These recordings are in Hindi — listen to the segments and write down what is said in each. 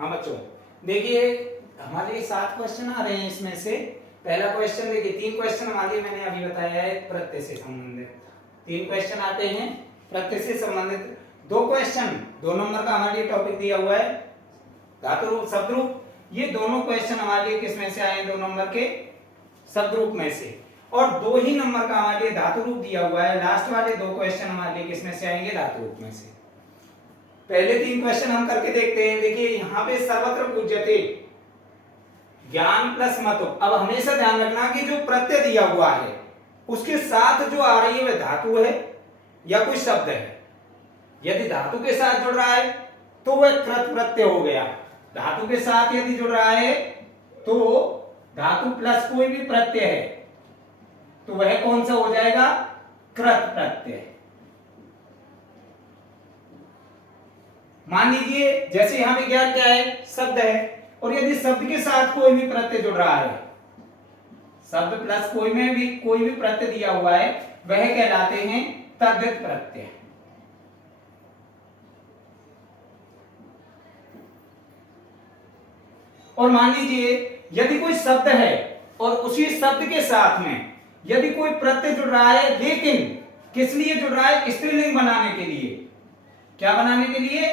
हाँ बच्चों, देखिए हमारे 7 क्वेश्चन आ रहे हैं। इसमें से पहला क्वेश्चन देखिए, 3 क्वेश्चन हमारे लिए मैंने अभी बताया है प्रत्यय से संबंधित। 3 क्वेश्चन आते हैं प्रत्यय से संबंधित। 2 क्वेश्चन 2 नंबर का हमारे लिए टॉपिक दिया हुआ है धातु रूप शब्द रूप। ये दोनों क्वेश्चन हमारे लिए किस में से आए हैं? 2 नंबर के शब्द रूप में से। और 2 ही नंबर का हमारे लिए धातु रूप दिया हुआ है। लास्ट वाले 2 क्वेश्चन हमारे लिए किस में से आएंगे? धातु रूप में से। पहले 3 क्वेश्चन हम करके देखते हैं। देखिए यहाँ पे सर्वत्र पूज्यते ज्ञान प्लस मतु। अब हमेशा ध्यान रखना कि जो प्रत्यय दिया हुआ है उसके साथ जो आ रही है वह धातु है या कोई शब्द है। यदि धातु के साथ जुड़ रहा है तो वह कृत प्रत्यय हो गया। धातु के साथ यदि जुड़ रहा है तो धातु प्लस कोई भी प्रत्यय है तो वह कौन सा हो जाएगा? कृत प्रत्यय। मान लीजिए जैसे यहां पे ज्ञान क्या है? शब्द है। और यदि शब्द के साथ कोई भी प्रत्यय जुड़ रहा है, शब्द प्लस कोई भी प्रत्यय दिया हुआ है, वह कहलाते हैं तद्धित प्रत्यय। और मान लीजिए यदि कोई शब्द है और उसी शब्द के साथ में यदि कोई प्रत्यय जुड़ रहा है, लेकिन किस लिए जुड़ रहा है? स्त्रीलिंग बनाने के लिए। क्या बनाने के लिए?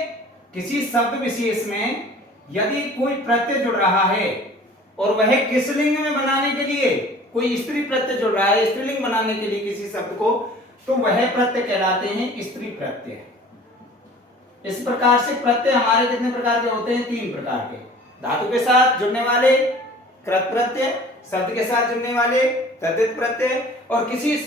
किसी शब्द विशेष में यदि कोई प्रत्यय जुड़ रहा है और वह किस लिंग में बनाने के लिए, कोई स्त्री प्रत्यय जुड़ रहा है स्त्रीलिंग बनाने के लिए किसी शब्द को, तो वह प्रत्यय कहलाते हैं स्त्री प्रत्यय। इस प्रकार से प्रत्यय हमारे कितने प्रकार के होते हैं? 3 प्रकार के। धातु के साथ जुड़ने वाले कृत प्रत्यय, शब्द के साथ जुड़ने वाले तद्धित प्रत्यय, और किसी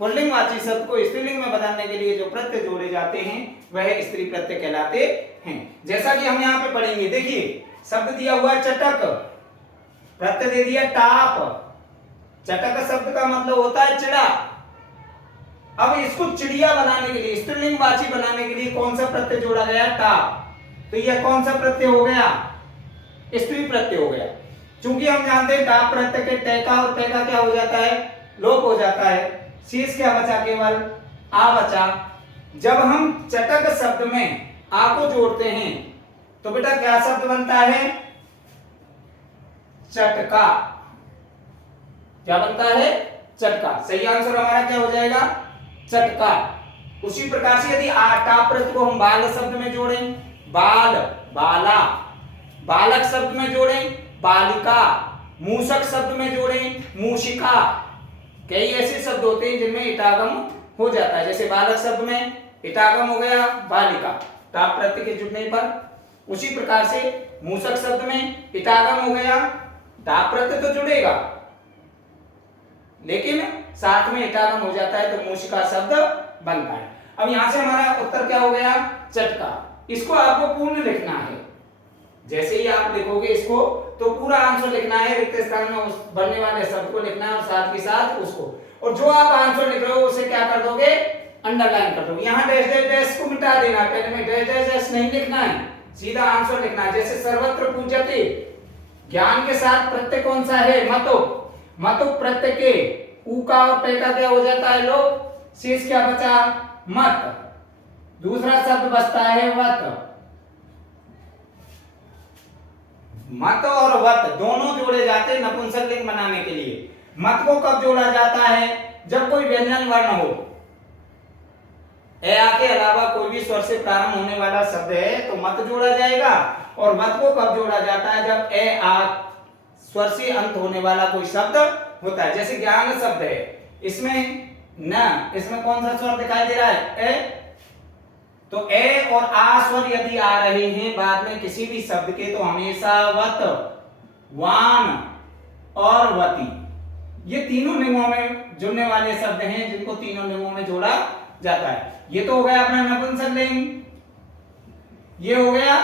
पुल्लिंगवाची शब्द को स्त्रीलिंग में बदलने के लिए जो प्रत्यय जोड़े जाते हैं वह स्त्री प्रत्यय कहलाते हैं। जैसा कि हम यहाँ पे पढ़ेंगे, देखिए शब्द दिया हुआ है चटक, प्रत्यय दे दिया टाप। चटक शब्द का मतलब होता है चिड़ा। अब इसको चिड़िया बनाने के लिए, स्त्रीलिंगवाची बनाने के लिए कौन सा प्रत्यय जोड़ा गया? टाप। तो यह कौन सा प्रत्यय हो गया? स्त्री प्रत्यय हो गया। चूंकि हम जानते हैं टाप प्रत्यय के टैका और पैका क्या हो जाता है? लोप हो जाता है। शेष क्या बचा? केवल आ बचा। जब हम चटक शब्द में आ को जोड़ते हैं तो बेटा क्या शब्द बनता है? चटका। क्या बनता है? चटका। सही आंसर हमारा क्या हो जाएगा? चटका। उसी प्रकार से यदि टाप प्रत्यय को हम बाल शब्द में जोड़ें, बाल, बाला, बालक शब्द में जोड़ें, बालिका, मूषक शब्द में जोड़ें, मूषिका। कई ऐसे शब्द होते हैं जिनमें इटागम हो जाता है। जैसे बालक शब्द में इटागम हो गया बालिका टाप प्रत्यय के जुड़ने पर। उसी प्रकार से मूषक शब्द में इटागम हो गया, टाप प्रत्यय तो जुड़ेगा लेकिन साथ में इटागम हो जाता है तो मूषिका शब्द बनता है। अब यहां से हमारा उत्तर क्या हो गया? चटका। इसको आपको पूर्ण लिखना है। जैसे ही आप लिखोगे इसको तो पूरा आंसर लिखना है, रिक्त स्थान में उस बनने वाले शब्द को लिखना है और साथ के साथ उसको, और जो आप आंसर लिख रहे हो उसे क्या कर दोगे? अंडरलाइन कर दोगे। यहाँ डैश डैश डैश को मिटा देना, पहले में डैश डैश डैश नहीं लिखना है, सीधा आंसर लिखना है। जैसे सर्वत्र पूज्यते, ज्ञान के साथ प्रत्यय कौन सा है? मतु। मतु प्रत्यय के ऊ का और पे का क्या हो जाता है? लोप। शेष क्या बचा? मत। दूसरा शब्द बचता है वत। मत और वत दोनों जोड़े जाते हैं नपुंसकलिंग बनाने के लिए। मत को कब जोड़ा जाता है? जब कोई व्यंजन वर्ण हो, ए आ के अलावा कोई भी स्वर से प्रारंभ होने वाला शब्द है तो मत जोड़ा जाएगा। और वत को कब जोड़ा जाता है? जब ए आ स्वर से अंत होने वाला कोई शब्द होता है। जैसे ज्ञान शब्द है, इसमें न, इसमें कौन सा स्वर दिखाई दे रहा है? ए। तो ए और आ स्वर यदि आ रहे हैं बाद में किसी भी शब्द के तो हमेशा वत, वान और वती, ये तीनों लिंगों में जुड़ने वाले शब्द हैं जिनको तीनों लिंगों में जोड़ा जाता है। ये तो हो गया अपना नपुंसक लिंग, ये हो गया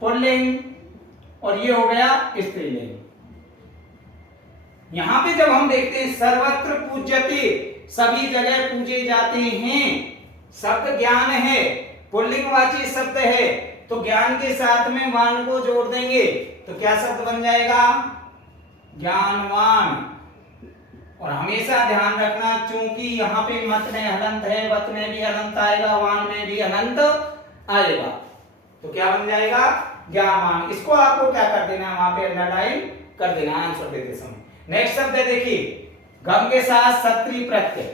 पुल्लिंग और ये हो गया स्त्रीलिंग। यहां पे जब हम देखते हैं सर्वत्र पूज्यते, सभी जगह पूजे जाते हैं, शब्द ज्ञान है, पुल्लिंगवाची शब्द है, तो ज्ञान के साथ में वान को जोड़ देंगे तो क्या शब्द बन जाएगा? ज्ञानवान। और हमेशा ध्यान रखना क्योंकि यहाँ पे मत में हलंत है, वत में भी हलंत आएगा, वान में भी हलंत आएगा, तो क्या बन जाएगा? ज्ञामान, इसको आपको क्या कर देना है, वहां पे अंडरलाइन कर देना है आंसर देते समय। नेक्स्ट शब्द है देखिए गम के साथ सत्री प्रत्यय,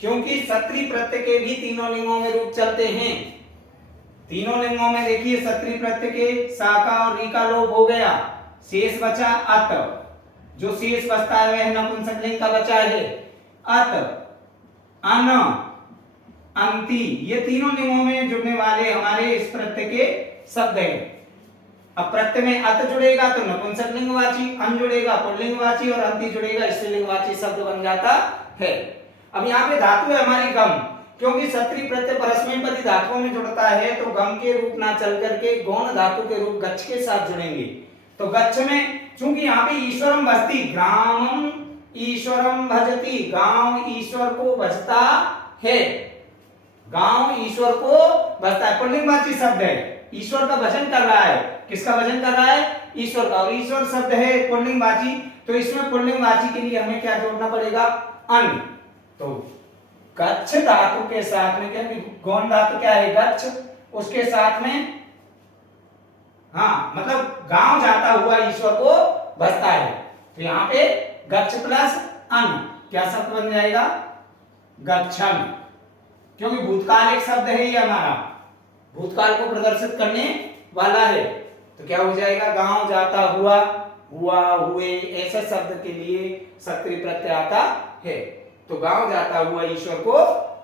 क्योंकि सत्री प्रत्यय के भी तीनों लिंगों में रूप चलते हैं। तीनों लिंगों में देखिए सत्री प्रत्यय के सा का और री का लोप हो गया, शेष बचा अत। जो शेष बचता है वह नपुंसक लिंग का बचा है, अत, अन, अंति, ये तीनों लिंगों में जुड़ने वाले हमारे इस प्रत्यय के शब्द हैं। अब प्रत्यय में अत जुड़ेगा तो नपुंसक लिंगवाची, अन जुड़ेगा पुल्लिंगवाची और अंति जुड़ेगा स्त्रीलिंगवाची शब्द बन जाता है। अब यहाँ पे धातु है हमारी गम, क्योंकि सत्री प्रत्यय परस्मैपदी धातुओं में जुड़ता है तो गम के रूप ना चल करके गौण धातु के रूप गच्छ के साथ जुड़ेंगे। तो गच्छ में चूंकि यहाँ पे ईश्वरम भजती, ग्रामम ईश्वरम भजती, गांव ईश्वर को भजता है, गांव ईश्वर को भजता है, पुल्लिंगवाची शब्द है, ईश्वर का भजन कर रहा है। किसका भजन कर रहा है, ईश्वर का, और ईश्वर शब्द है पुल्लिंगवाची, तो इसमें पुल्लिंगवाची के लिए हमें क्या जोड़ना पड़ेगा, अन। तो गच्छ धातु के साथ में क्या, गौण धातु क्या है गच्छ, उसके साथ में हाँ मतलब गांव जाता हुआ ईश्वर को भजता है, तो यहाँ पे गच्छ प्लस अन क्या शब्द बन जाएगा, गच्छन, क्योंकि भूतकाल एक शब्द है ये हमारा, भूतकाल को प्रदर्शित करने वाला है, तो क्या हो जाएगा, गांव जाता हुआ, हुआ, हुए, ऐसे शब्द के लिए सत्री प्रत्यय आता है, तो गांव जाता हुआ ईश्वर को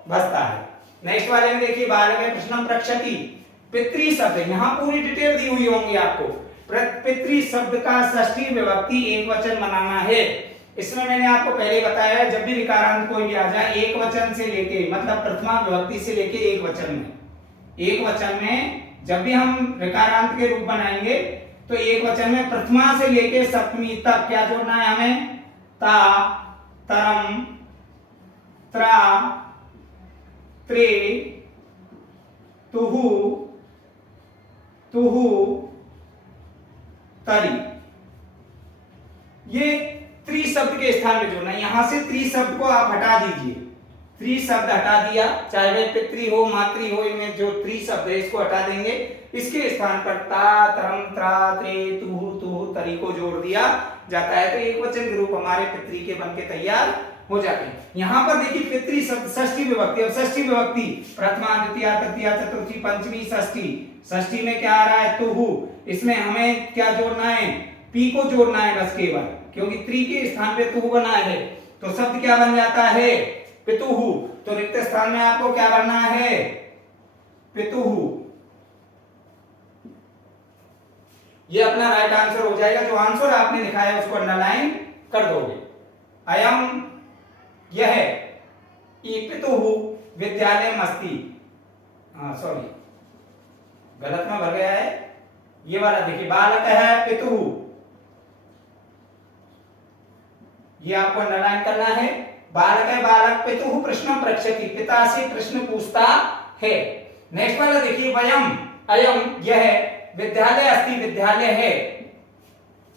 भजता है। नेक्स्ट वाले में देखिए बालक में प्रश्नम प्रक्षति, पितृ शब्द, यहाँ पूरी डिटेल दी हुई होंगी आपको। पितृ शब्द का षष्ठी विभक्ति एक वचन बनाना है। इसमें मैंने आपको पहले बताया जब भी विकारांत कोई भी आ जाए एक वचन से लेके मतलब प्रथमा विभक्ति से लेके एक वचन में जब भी हम विकारांत के रूप बनाएंगे तो एक वचन में प्रथमा से लेके सप्तमी तक क्या जोड़ना है हमें, ता, तरम, त्रा, त्रे, तुहु, तुहु, तरी, ये त्रि शब्द के स्थान पे जोड़ना है। यहां से त्रि शब्द को आप हटा दीजिए, त्रि शब्द हटा दिया, चाहे वह पितृ हो मातृ हो, इनमें जो त्रि शब्द है इसको हटा देंगे, इसके स्थान पर ता, तरम, त्रा, त्रे, तुहु, तुहु, तरी को जोड़ दिया जाता है, तो एक वचन के रूप हमारे पितृ के बनके तैयार हो जाते हैं। यहाँ पर देखिए पितृ शब्द षष्ठी विभक्ति, अब षष्ठी विभक्ति प्रथमा, द्वितीय, तृतीय, चतुर्थी, पंचमी, षष्ठी, षष्ठी में क्या आ रहा है, तुहु, इसमें हमें क्या जोड़ना है, पी को जोड़ना है बस केवल, क्योंकि त्रि के स्थान पे तुहु बना है, तो शब्द क्या बन जाता है, पितुहु, तो रिक्त स्थान में आपको क्या करना है, पितुहु, ये अपना राइट आंसर हो जाएगा। जो आंसर आपने लिखा है उसको अंडरलाइन कर दोगे। अयम यह पितुहु विद्यालयम अस्ति, सॉरी गलत में भर गया है, ये वाला देखिए बालक है पितुहु, ये आपको अंडरलाइन करना है, बालक है बालक, पितुहु प्रश्न प्रक्षति, पिता से प्रश्न पूछता है। नेक्स्ट वाला देखिए वयम, अयम यह विद्यालय अस्ति, विद्यालय है,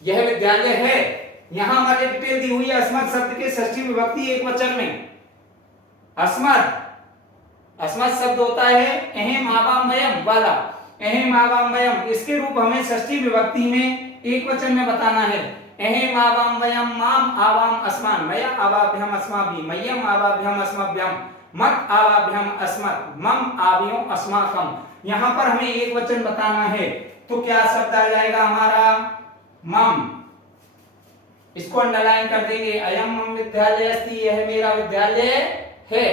यह विद्यालय है, यहां हमारी डिटेल दी हुई है अस्मत् शब्द के षष्ठी विभक्ति एक वचन में, अस्मत् शब्द होता है अहम आवाम वयम वाला, अहम आवाम वयम, इसके रूप हमें षष्ठी विभक्ति में एक वचन में बताना है, अहम आवाम वयम, माम आवाम अस्मान, मया आवाभ्यम अस्माभि, मय्यम आवाभ्यम अस्मभ्यम, मत आवाभ्यम अस्मत्, मम आव्यो अस्माकम, यहां पर हमें एक वचन बताना है, तो क्या शब्द आ जाएगा हमारा, मम, इसको अंडरलाइन कर देंगे, अयम मम विद्यालय अस्ति, यह मेरा विद्यालय है।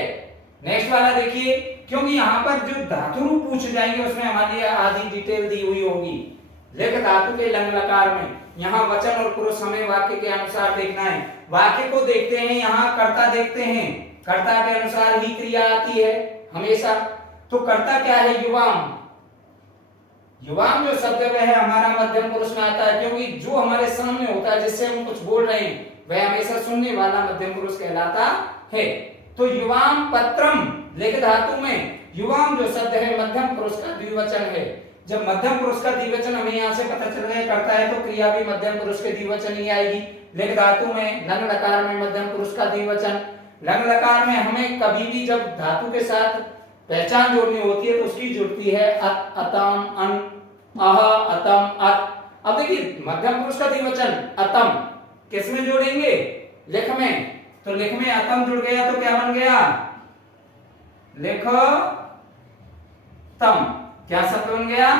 नेक्स्ट वाला देखिए, क्योंकि यहाँ पर जो धातु रूप पूछ जाएंगे उसमें हमारी आधी डिटेल दी हुई होगी, लिख धातु के लंग लकार में, यहाँ वचन और पुरुष हमें वाक्य के अनुसार देखना है, वाक्य को देखते हैं, यहाँ कर्ता देखते हैं, कर्ता के अनुसार ही क्रिया आती है हमेशा, तो कर्ता क्या है, युवाम, युवाम जो शब्द है वह हमारा मध्यम पुरुष में आता है, क्योंकि जो हमारे सामने होता है जिससे हम कुछ बोल रहे हैं वह हमेशा सुनने वाला मध्यम पुरुष कहलाता है। तो युवाम पत्रम, लिख धातु में युवाम जो शब्द है मध्यम पुरुष का द्विवचन है, जब मध्यम पुरुष का द्विवचन हमें यहाँ से पता चल गया करता है तो क्रिया भी मध्यम पुरुष के द्विवचन ही आएगी। लिख धातु में लंग लकार में मध्यम पुरुष का द्विवचन, लंग लकार में हमें कभी भी जब धातु के साथ पहचान जोड़नी होती है तो उसकी जुड़ती है अत, अतम, अन, अह अतम अत। अब देखिए मध्यम पुरुष का द्विवचन अतम किस में जोड़ेंगे, लेख में, तो लेख में अतम जुड़ गया तो क्या बन गया, लेख तम। क्या शब्द बन गया,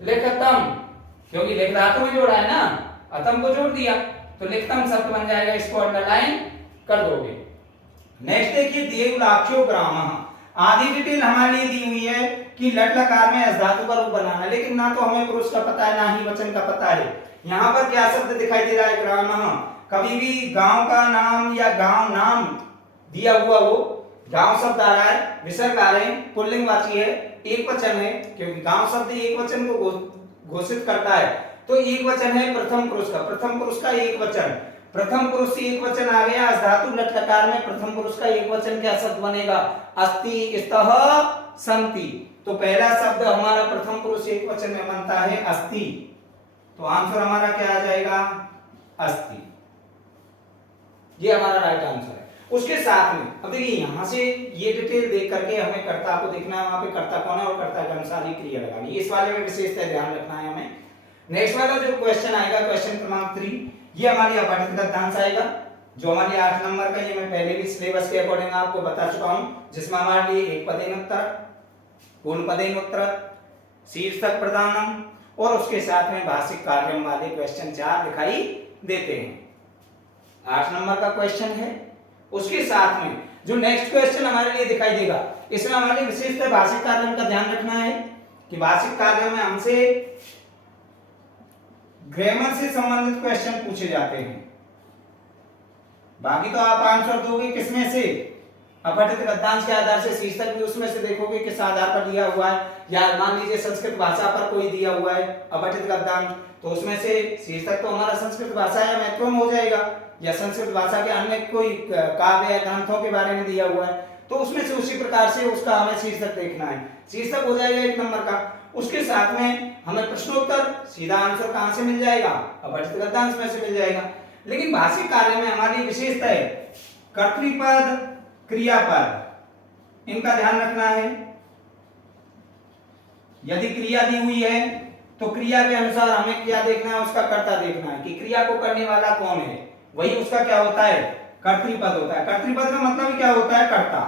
लेखतम, क्योंकि लेख धातु में जोड़ा है ना, अतम को जोड़ दिया तो लेखतम शब्द बन जाएगा। इसको अंडरलाइन कर दोगे। नेक्स्ट देखिए देवलाख्यो ग्राम। आधी डिटेल हमारे लिए दी हुई है कि लट लकार में अस धातु का रूप बनाना, लेकिन ना तो हमें पुरुष का पता है ना ही वचन का पता है। यहाँ पर क्या शब्द दिखाई दे रहा है, ग्राम। कभी भी गांव का नाम या गांव नाम दिया हुआ हो, गांव शब्द आ रहा है, विसर्ग आ रहे हैं, पुल्लिंगवाची है, एक वचन है, क्योंकि गांव शब्द एक वचन को घोषित करता है, तो एक वचन है प्रथम पुरुष का, प्रथम पुरुष का एक वचन, प्रथम पुरुष से एक वचन आ गया। धातु लट लकार में प्रथम पुरुष का एक वचन क्या शब्द बनेगा, अस्ति स्तः सन्ति। तो पहला शब्द हमारा प्रथम पुरुष एक वचन में बनता है अस्ति, तो आंसर हमारा क्या आ जाएगा, अस्ति। ये हमारा राइट आंसर है। उसके साथ में अब देखिए यहां से ये डिटेल देख करके हमें कर्ता को देखना है, वहां पे कर्ता कौन है और कर्ता के अनुसार ही क्रिया लगानी है। इस वाले में विशेषता ध्यान रखना है हमें। नेक्स्ट वाला जो क्वेश्चन आएगा, क्वेश्चन क्रमांक 3, ये हमारी अपठित गद्यांश आएगा, जो हमारे 8 नंबर का। ये मैं पहले भी सिलेबस के अकॉर्डिंग आपको बता चुका हूं, जिसमें हमारे लिए एक पदेन उत्तर, पूर्ण पदेन उत्तर, शीर्षक प्रधानम और उसके साथ में भाषिक कार्यम वाले क्वेश्चन 4 दिखाई देते हैं। 8 नंबर का क्वेश्चन है। उसके साथ में जो नेक्स्ट क्वेश्चन हमारे लिए दिखाई देगा, इसमें हमारे विशेषतः भाषिक कार्यम का ध्यान रखना है कि भाषिक कार्य में हमसे ग्रामर से संबंधित क्वेश्चन पूछे जाते हैं। बाकी तो आप आंसर दोगे किसमें से, अपठित गद्यांश के आधार से, शीर्षक भी उसमें से देखोगे किस आधार पर दिया हुआ है, या मान लीजिए संस्कृत भाषा पर कोई दिया हुआ है अपठित गद्यांश, तो उसमें से शीर्षक तो हमारा संस्कृत भाषा या महत्वपूर्ण हो जाएगा, या संस्कृत भाषा के अन्य कोई काव्य या ग्रंथों के बारे में दिया हुआ है तो उसमें से उसी प्रकार से उसका हमें शीर्षक देखना है, शीर्षक हो जाएगा 1 नंबर का। उसके साथ में हमें प्रश्नोत्तर, सीधा आंसर कहां से मिल जाएगा, अपठित गद्यांश में से मिल जाएगा। लेकिन भाषिक कार्य में हमारी विशेषता है कर्तृपद, क्रियापद, इनका ध्यान रखना है। यदि क्रिया दी हुई है तो क्रिया के अनुसार हमें क्या देखना है, उसका कर्ता देखना है कि क्रिया को करने वाला कौन है, वही उसका क्या होता है, कर्तृपद होता है। कर्तृपद का मतलब क्या होता है, कर्ता।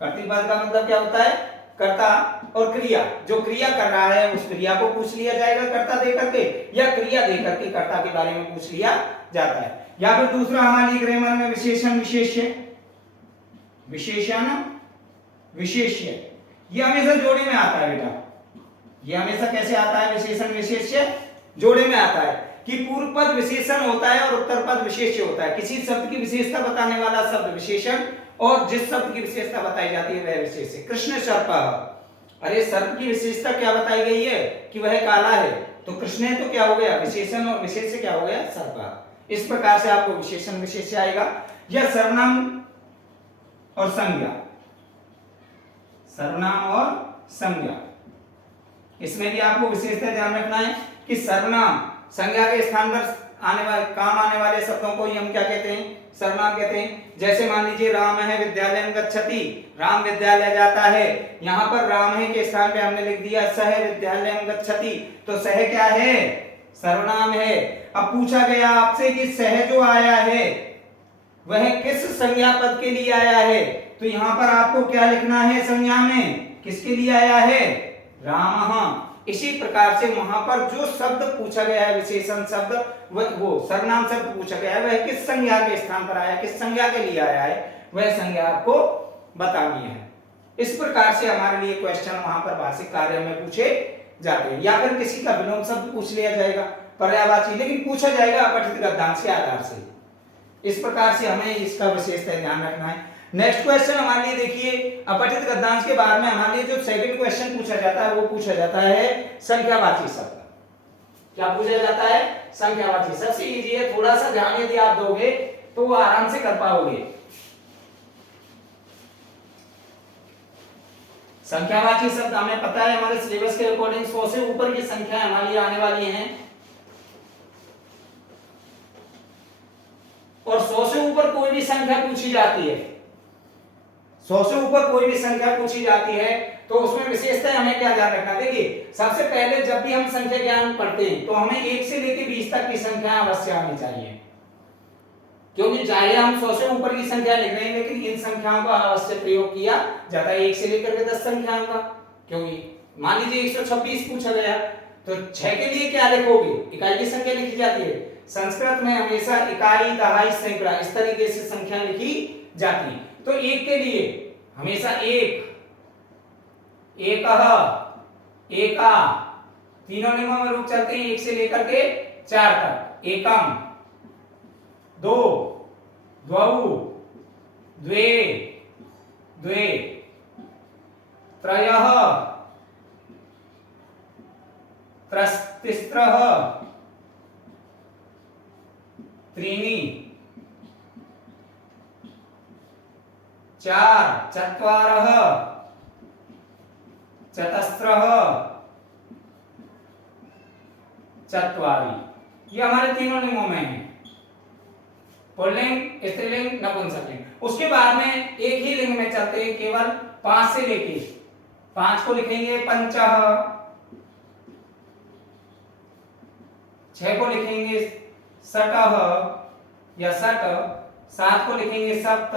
कर्तृपद का मतलब क्या होता है, कर्ता। और क्रिया, जो क्रिया कर रहा है उस क्रिया को पूछ लिया जाएगा कर्ता दे करके, या क्रिया दे करके कर्ता के बारे में पूछ लिया जाता है। या फिर दूसरा हमारी ग्रामर में विशेषण विशेष्य, विशेषण विशेष्य, ये हमेशा जोड़े में आता है बेटा। ये हमेशा कैसे आता है, विशेषण विशेष्य जोड़े में आता है कि पूर्व पद विशेषण होता है और उत्तर पद विशेष्य होता है। किसी शब्द की विशेषता बताने वाला शब्द विशेषण, और जिस शब्द की विशेषता बताई जाती है वह विशेष्य। कृष्ण सर्प, अरे सर्प की विशेषता क्या बताई गई है कि वह काला है, तो कृष्ण है तो क्या हो गया विशेषण, और विशेष्य क्या हो गया सर्प। इस प्रकार से आपको विशेषण विशेष्य आएगा। यह सर्वनाम और संज्ञा, सर्वनाम और संज्ञा, इसमें भी आपको विशेषता ध्यान रखना है कि सर्वनाम संज्ञा के स्थान पर आने वाले काम आने वाले शब्दों को ही हम क्या कहते हैं, सर्वनाम कहते हैं। जैसे मान लीजिए राम है विद्यालयं गच्छति, राम विद्यालय जाता है, यहाँ पर राम है के स्थान पे हमने लिख दिया सह विद्यालयं गच्छति, तो सह क्या है, सर्वनाम है। अब पूछा गया आपसे कि सह जो आया है वह किस संज्ञा पद के लिए आया है, तो यहाँ पर आपको क्या लिखना है, संज्ञा में किसके लिए आया है, राम। इसी प्रकार से वहां पर जो शब्द पूछा गया है, विशेषण शब्द, वो सर्वनाम शब्द पूछा गया है, वह किस संज्ञा के स्थान पर आया है, किस संज्ञा के लिए आया है, वह संज्ञा आपको बतानी है। इस प्रकार से हमारे लिए क्वेश्चन वहां पर भाषिक कार्य में पूछे जाते हैं। या फिर किसी का विलोम शब्द पूछ लिया जाएगा पर्यायवाची, लेकिन पूछा जाएगा अपठित गद्यांश के आधार से। इस प्रकार से हमें इसका विशेषता ध्यान रखना है। नेक्स्ट क्वेश्चन हमारे लिए देखिए, अपठित गद्यांश के बाद में हमारे लिए जो सेकंड क्वेश्चन पूछा जाता है वो पूछा जाता है संख्यावाची शब्द। क्या पूछा जाता है, संख्यावाची। सबसे इजी है, थोड़ा सा ध्यान यदि आप दोगे तो वो आराम से कर पाओगे। संख्यावाची शब्द हमें पता है, हमारे सिलेबस के अकॉर्डिंग 100 से ऊपर की संख्या हमारे लिए आने वाली हैं, और 100 से ऊपर कोई भी संख्या पूछी जाती है, 100 से ऊपर कोई भी संख्या पूछी जाती है तो उसमें विशेषता हमें क्या ध्यान रखना। देखिए सबसे पहले जब भी हम संख्या ज्ञान पढ़ते हैं तो हमें 1 से लेकर 20 तक की संख्या अवश्य आनी चाहिए, क्योंकि चाहे हम 100 से ऊपर की संख्या लिख रहे हैं लेकिन इन संख्याओं का अवश्य प्रयोग किया जाता है 1 से लेकर के 10 संख्याओं का। क्योंकि मान लीजिए 126 पूछा गया तो 6 के लिए क्या लिखोगे, इकाई की संख्या लिखी जाती है। संस्कृत में हमेशा इकाई, दहाई, सैकड़ा इस तरीके से संख्या लिखी जाती है। तो 1 के लिए हमेशा 1, एकह, एका, तीनों नियमों में रूप चलते हैं 1 से लेकर के 4 तक। एकम, 2, द्वौ, द्वे, द्वे, त्रयः, तिस्रः, त्रीणि, 4, चत्वारः, चतस्रः, चत्वारि। ये हमारे तीनों लिंगों में है, पुल्लिंग, स्त्रीलिंग, नपुंसकलिंग। उसके बाद में एक ही लिंग में चलते हैं केवल 5 से लेके 5 को लिखेंगे पंचः, 6 को लिखेंगे षटः या षट, 7 को लिखेंगे सप्त,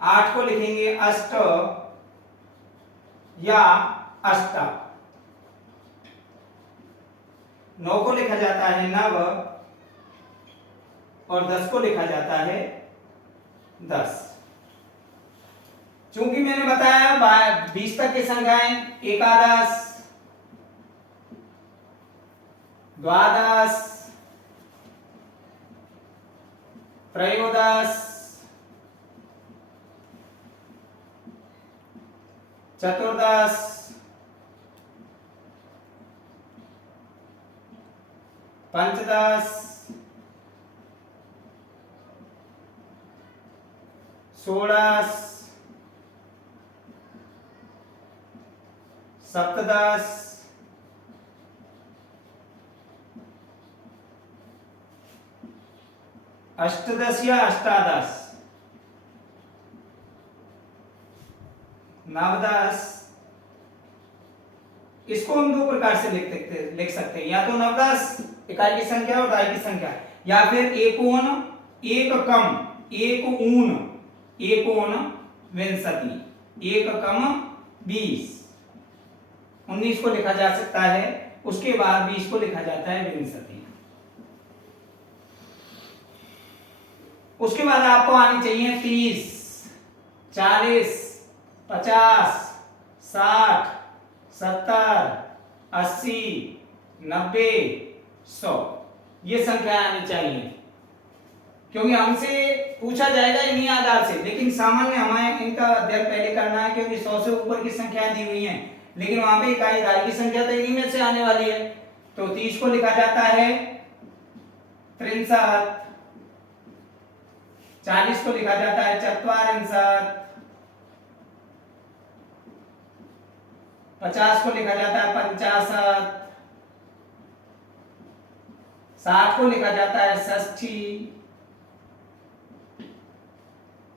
8 को लिखेंगे अष्ट या अष्ट, 9 को लिखा जाता है नव और 10 को लिखा जाता है 10। चूंकि मैंने बताया 20 तक की संख्याएं एकादश, द्वादश, त्रयोदश, चतुर्दश, पंचदश, षोडश, सप्तदश, अष्टदश या अष्टादश, नवदश। इसको हम दो प्रकार से लिख सकते हैं, या तो नवदश इकाई की संख्या और दहाई की संख्या, या फिर एकोन, एककम, एकऊन, एकोन विंशति, एककम 20, 19 को लिखा जा सकता है। उसके बाद 20 को लिखा जाता है विंशति। उसके बाद आपको आनी चाहिए 30, 40, 50, 60, 70, 80, 90, 100। ये संख्या आनी चाहिए, क्योंकि हमसे पूछा जाएगा इन्हीं आधार से। लेकिन सामान्य हमें इनका अध्ययन पहले करना है, क्योंकि 100 से ऊपर की संख्या दी हुई है, लेकिन वहां पे इकाई दहाई की संख्या तो इन्हीं में से आने वाली है। तो 30 को लिखा जाता है 63, 40 को लिखा जाता है 44, 50 को लिखा जाता है 65, 60 को लिखा जाता है 60,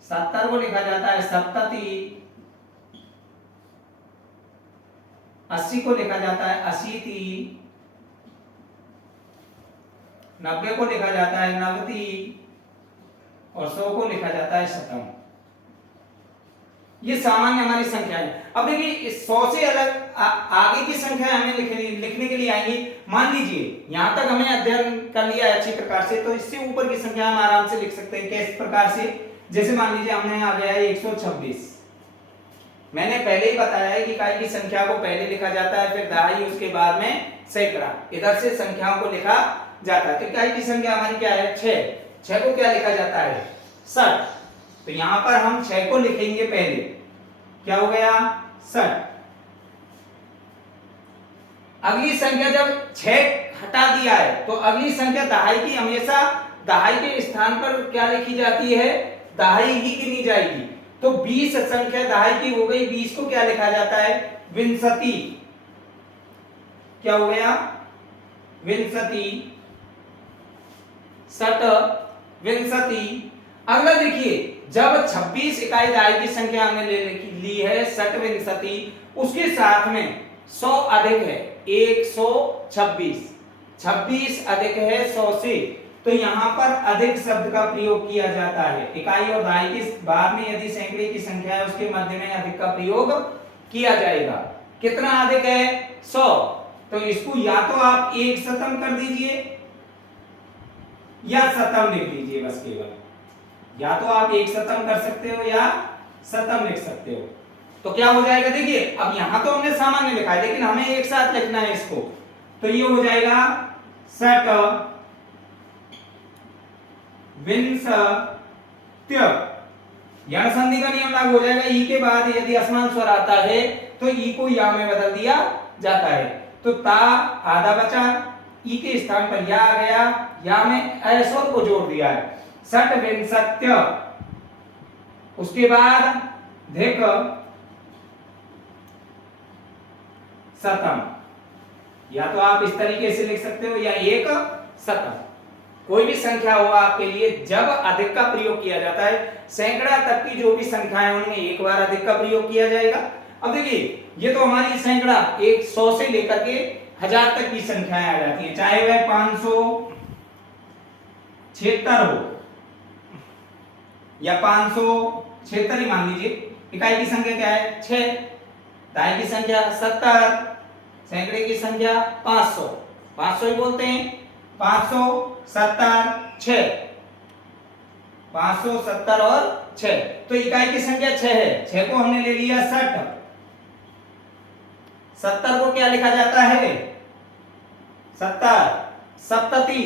70 को लिखा जाता है 70, 80 को लिखा जाता है 80, 90 को लिखा जाता है 90 और 100 को लिखा जाता है 100। ये सामान्य हमारी संख्या है। अब देखिए 100 से अलग आगे की संख्या हमें लिखने के लिए आएंगी। मान लीजिए यहां तक हमने अध्ययन कर लिया है अच्छी प्रकार से, तो इससे ऊपर की संख्या हम आराम से लिख सकते हैं। किस प्रकार से? जैसे मान लीजिए हमने आ गया है 126। मैंने पहले ही बताया है कि इकाई की संख्या को पहले लिखा जाता है, फिर दहाई, उसके बाद में सैकड़ा। इधर से संख्याओं को लिखा जाता है। तो इकाई की संख्या हमारी क्या है? 6। 6 को क्या लिखा जाता है? 60। तो यहां पर हम 6 को लिखेंगे पहले। क्या हो गया? 60। अगली संख्या जब 6 हटा दिया है तो अगली संख्या दहाई की हमेशा दहाई के स्थान पर क्या लिखी जाती है? दहाई ही गिनी जाएगी। तो 20 संख्या दहाई की हो गई, 20 को क्या लिखा जाता है? विंशति। क्या हो गया? विंशति, 60, विंशति। अगला देखिए जब 26 इकाई दाई की संख्या हमने ली है षटविंशति, उसके साथ में 100 अधिक है 126, 26 अधिक है 100 से, तो यहां पर अधिक शब्द का प्रयोग किया जाता है। इकाई और दहाई के बाद में यदि सैकड़े की संख्या है उसके मध्य में अधिक का प्रयोग किया जाएगा। कितना अधिक है 100, तो इसको या तो आप एक शतम कर दीजिए या शतम लिख दीजिए, बस केवल या तो आप एक शतम कर सकते हो या शतम लिख सकते हो। तो क्या हो जाएगा, देखिए अब यहां तो हमने सामान्य लिखा है लेकिन हमें एक साथ लिखना है इसको, तो ये हो जाएगा षट विंशत्य, यण संधि का नियम लागू हो जाएगा। ई के बाद यदि असमान स्वर आता है तो ई को या में बदल दिया जाता है, तो ता आधा बचा, ई के स्थान पर या आ गया, या में अ स्वर को जोड़ दिया है, षट विंशत्य। उसके बाद धिक शतम, या तो आप इस तरीके से लिख सकते हो या एक शतम, कोई भी संख्या हो आपके लिए। जब अधिक का प्रयोग किया जाता है, सैकड़ा तक की जो भी संख्याएं उनमें एक बार अधिक का प्रयोग किया जाएगा। अब देखिए ये तो हमारी सैकड़ा 100 से लेकर के 1000 तक की संख्याएं आ जाती हैं, चाहे वह 576 हो या 576 ही मान लीजिए। इकाई की संख्या क्या है 6, दाई की संख्या 70, सैकड़े की संख्या 500, 500 ही बोलते हैं, 570 6, 570 और 6, तो इकाई की संख्या 6 है, 6 को हमने ले लिया 60, 70 को क्या लिखा जाता है 70 सप्तति,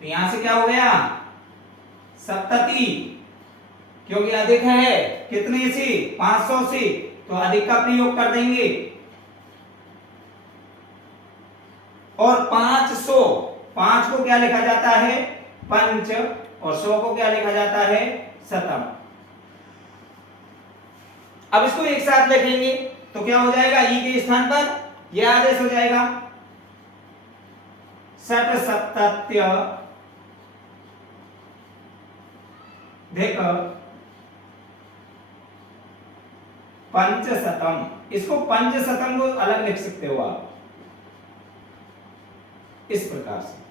तो यहां से क्या हो गया सप्तति, क्योंकि अधिक है कितने से 500 से, तो अधिक का प्रयोग कर देंगे। और 500, 5 को क्या लिखा जाता है पंच, और 100 को क्या लिखा जाता है शतम। अब इसको एक साथ लिखेंगे तो क्या हो जाएगा, ई के स्थान पर यह आदेश हो जाएगा, षट सप्तत्य धिक पंचशतम। इसको पंचशतम को अलग लिख सकते हो आप इस प्रकार से।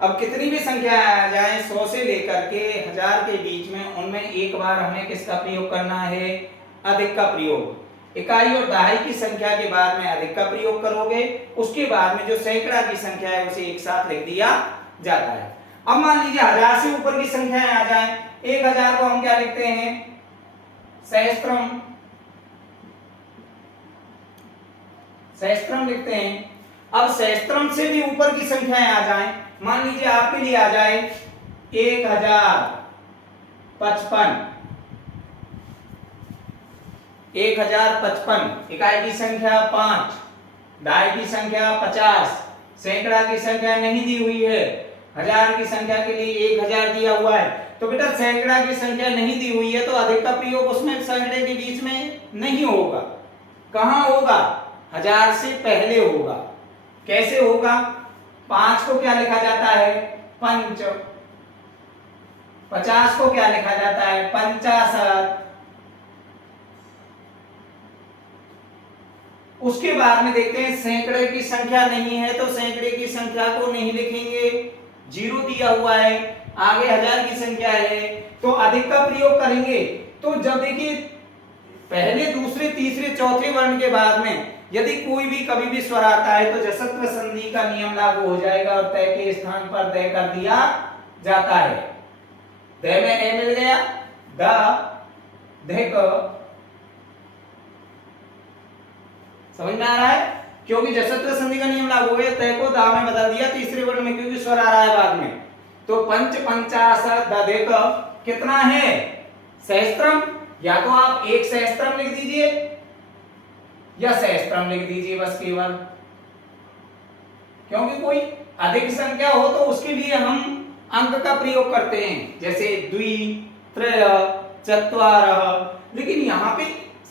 अब कितनी भी संख्या आ जाए 100 से लेकर के 1000 के बीच में, उनमें एक बार हमें किसका प्रयोग करना है अधिक का प्रयोग। इकाई और दहाई की संख्या के बाद में अधिक का प्रयोग करोगे, उसके बाद में जो सैकड़ा की संख्या है उसे एक साथ लिख दिया जाता है। अब मान लीजिए 1000 से ऊपर की संख्याएं आ जाएं, 1000 को हम क्या लिखते हैं सहस्त्रम, सहस्त्रम लिखते हैं। अब सहस्त्रम से भी ऊपर की संख्याएं आ जाएं, मान लीजिए आपके लिए आ जाए 1055, 1055, इकाई की संख्या 5, दहाई की संख्या 50, सैकड़ा की संख्या नहीं दी हुई है, 1000 की संख्या के लिए 1000 दिया हुआ है, तो बेटा सैकड़ा की संख्या नहीं दी हुई है तो अधिक का प्रयोग उसमें सैकड़े के बीच में नहीं होगा। कहां होगा 1000 से पहले होगा। कैसे होगा, 5 को क्या लिखा जाता है पंच, 50 को क्या लिखा जाता है 50, उसके बाद में देखते हैं सैकड़े की संख्या नहीं है तो सैकड़े की संख्या को नहीं लिखेंगे, 0 दिया हुआ है, आगे 1000 की संख्या है तो अधिक का प्रयोग करेंगे। तो जब देखिए पहले दूसरे तीसरे चौथे वर्ण के बाद में यदि कोई भी कभी भी स्वर आता है तो जसत्व संधि का नियम लागू हो जाएगा और तय के स्थान पर दय कर दिया जाता है। दय में ए मिल गया, द धिक, समझ में आ रहा है, क्योंकि जसत्व संधि का नियम लागू हो गया, तय को दा में बदल दिया तीसरे वर्ण में क्योंकि स्वर आ रहा है बाद में। तो पंच पंचाशत धिक कितना है सहस्त्रम, या तो आप एक सहस्त्रम लिख दीजिए या सहस्त्रम लिख दीजिए बस केवल, क्योंकि कोई अधिक संख्या हो तो उसके लिए हम अंक का प्रयोग करते हैं, जैसे द्वि त्रय चत्वारः, लेकिन यहाँ पे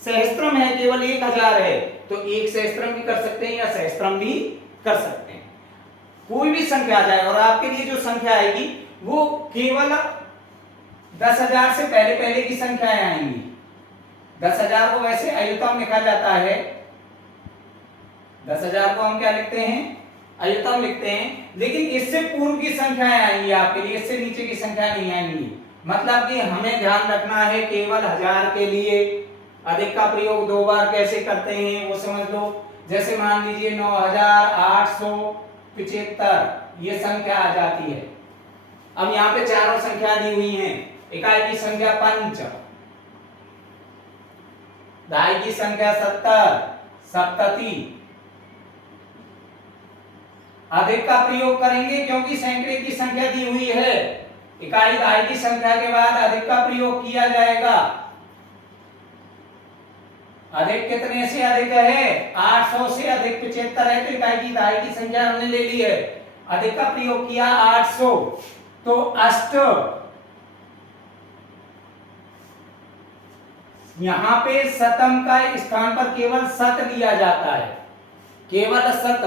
सहस्त्रम है केवल 1000 है तो एक सहस्त्रम भी कर सकते हैं या सहस्त्रम भी कर सकते हैं। कोई भी संख्या आ जाए और आपके लिए जो संख्या आएगी वो केवल 10,000 से पहले पहले की संख्याएं आएंगी। 10,000 को वैसे अयुतम लिखा जाता है, 10,000 को हम क्या लिखते हैं, अयुतम लिखते हैं, लेकिन इससे पूर्व की संख्याएं आएंगी आपके लिए, इससे नीचे की संख्या नहीं आएंगी। मतलब कि हमें ध्यान रखना है केवल 1000 के लिए अधिक का प्रयोग 2 बार कैसे करते हैं वो समझ लो। जैसे मान लीजिए 9875 ये संख्या आ जाती है। अब यहाँ पे चारों संख्या दी हुई हैं, इकाई की संख्या 5, दहाई की संख्या 70, सप्तति। अधिक का प्रयोग करेंगे क्योंकि सैकड़े की संख्या दी हुई है, इकाई दहाई की संख्या के बाद अधिक का प्रयोग किया जाएगा। अधिक कितने से अधिक है, 800 से अधिक 75 है, तो इकाई की दहाई की संख्या हमने ले ली है, अधिक का प्रयोग किया 800, तो अष्ट, यहां पे शतम का स्थान पर केवल शत लिया जाता है, केवल शत,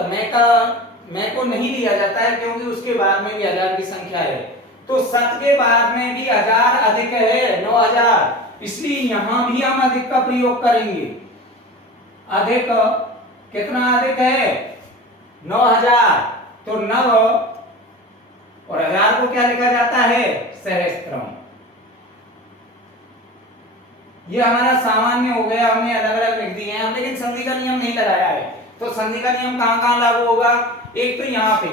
मैं को नहीं लिया जाता है क्योंकि उसके बाद में भी 1000 की संख्या है, तो शत के बाद में भी 1000 अधिक है 9000, इसलिए यहां भी हम अधिक का प्रयोग करेंगे। अधिक कितना अधिक है, 9000, तो 9 और 1000 को क्या लिखा जाता है, सहस्त्रम। ये हमारा सामान्य हो गया, हमने अलग अलग लिख दिए हैं, लेकिन संधि का नियम नहीं लगाया है। तो संधि का नियम कहां कहां लागू होगा, एक तो यहाँ पे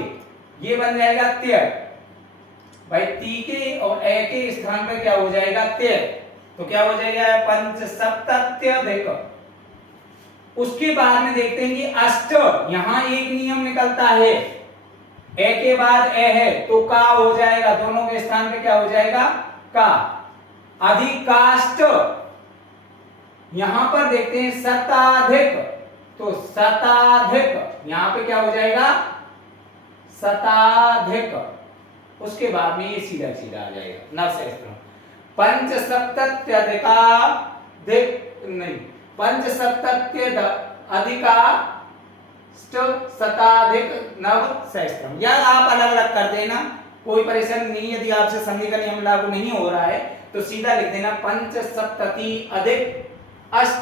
ये बन जाएगा त्य, भाई ती के और ए के स्थान पे क्या हो जाएगा, त्य, तो क्या हो जाएगा, पंच सप्तत्यधिक। उसके बाद में देखते हैं कि अष्ट, यहां एक नियम निकलता है, ए के बाद ए है तो का हो जाएगा, दोनों के स्थान पे क्या हो जाएगा, का। अधिकाष्ट, यहां पर देखते हैं शताधिक, तो शताधिक यहां पे क्या हो जाएगा, शताधिक। उसके बाद में ये सीधा सीधा आ जाएगा नवसहस्त्रम। पंच सप्तत्यधिकाधिक नहीं, पंच सप्तत्यधिक शताधिक नवसहस्त्रम, या आप अलग अलग कर देना, कोई परेशानी नहीं। यदि आपसे संधि का नियम लागू नहीं हो रहा है तो सीधा लिख देना पंच सप्तति अधिक अष्ट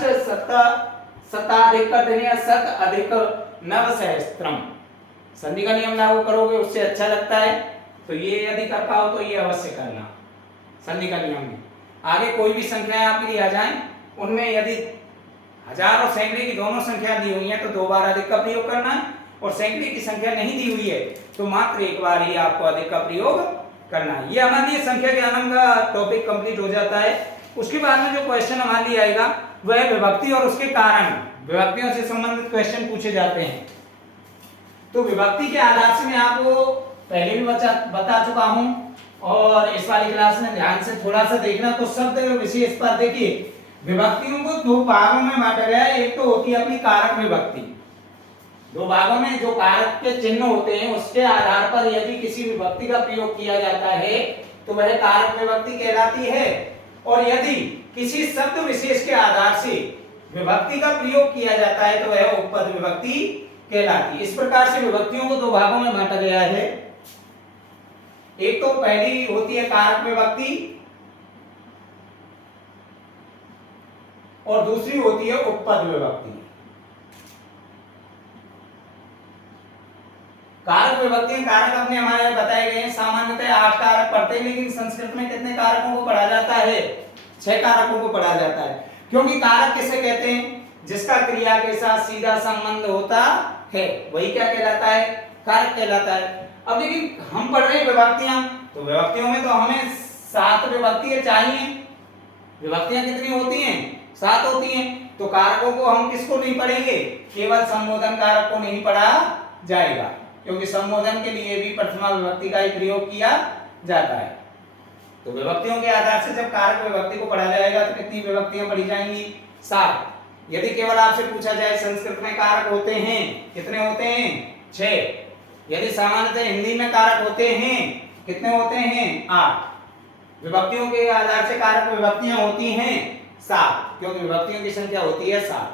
शताधिक कर देना, शत अधिक नवसहस्त्रम। संधि का नियम लागू करोगे उससे अच्छा लगता है, तो ये यदि कर पाओ तो ये अवश्य करना संधि का नियम में। आगे कोई भी संख्याएं आपके लिए आ जाएं, उनमें यदि 1000 और सैकड़े की दोनों संख्या दी हुई है तो 2 बार अधिक का प्रयोग करना है, और सैकड़े की संख्या नहीं दी हुई है तो मात्र 1 बार ही आपको अधिक का प्रयोग करना है। ये हमारे लिए संख्या ज्ञानम का टॉपिक कंप्लीट हो जाता है। उसके बाद में जो क्वेश्चन हमारे लिए आएगा वह विभक्ति और उसके कारण, विभक्तियों से संबंधित क्वेश्चन पूछे जाते हैं। तो विभक्ति के आधार से मैं आपको पहले भी बता चुका हूं, और इस वाली क्लास में ध्यान से थोड़ा सा देखना। कुछ शब्द विशेष पर देखिए, विभक्तियों को 2 भागों में बांटा गया है। एक तो होती है अपनी कारक विभक्ति, 2 भागों में जो कारक के चिन्ह होते हैं उसके आधार पर यदि किसी विभक्ति का प्रयोग किया जाता है तो वह कारक विभक्ति कहलाती है, और यदि किसी शब्द विशेष के आधार से विभक्ति का प्रयोग किया जाता है तो वह उपपद विभक्ति कहलाती है। इस प्रकार से विभक्तियों को 2 भागों में बांटा गया है। एक तो पहली होती है कारक विभक्ति और दूसरी होती है उपपद विभक्ति। कारक विभक्ति, कारक अपने हमारे बताए गए हैं, सामान्यतः 8 कारक पढ़ते हैं, लेकिन संस्कृत में कितने कारकों को पढ़ा जाता है, 6 कारकों को पढ़ा जाता है। क्योंकि कारक किसे कहते हैं, जिसका क्रिया के साथ सीधा संबंध होता है वही क्या कहलाता है, कारक कहलाता है। अब लेकिन हम पढ़ रहे हैं विभक्तियां, तो विभक्तियों में तो हमें 7 विभक्तियां चाहिए। विभक्तियां कितनी होती हैं, 7 होती हैं। तो कारकों को हम किसको नहीं पढ़ेंगे, केवल संबोधन कारक को नहीं पढ़ा जाएगा, क्योंकि संबोधन के लिए भी प्रथमा विभक्ति का ही प्रयोग किया जाता है। तो विभक्तियों के आधार से जब कारक विभक्ति को पढ़ा जाएगा तो कितनी विभक्तियां पढ़ी जाएंगी, 7। यदि केवल आपसे पूछा जाए संस्कृत में कारक होते हैं कितने होते हैं, 6। यदि सामान्यतः हिंदी में कारक होते हैं कितने होते हैं, 8। विभक्तियों के आधार से कारक विभक्तियां होती हैं 7, क्योंकि विभक्तियों की संख्या होती है 7।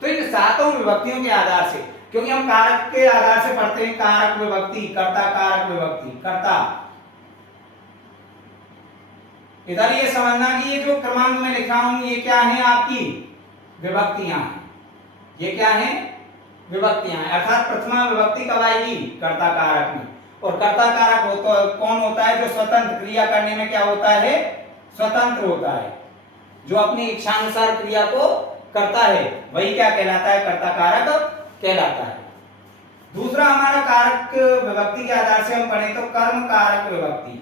तो इन 7 विभक्तियों के आधार से, क्योंकि हम कारक के आधार से पढ़ते हैं कारक विभक्ति, कर्ता कारक विभक्ति, कर्ता इधर ये समझना कि ये जो क्रमांक में लिखा हूं ये क्या है, आपकी विभक्तियां हैं। ये क्या है, विभक्तियां हैं। अर्थात प्रथमा विभक्ति कब आएगी, कर्ता कारक में। और कर्ता कारक कौन होता है, जो स्वतंत्र क्रिया करने में क्या होता है, स्वतंत्र होता है, जो अपनी इच्छानुसार क्रिया को करता है, वही क्या कहलाता है, कर्ता कारक कहलाता है। दूसरा हमारा कारक विभक्ति के आधार से हम पढ़ें तो कर्म कारक विभक्ति।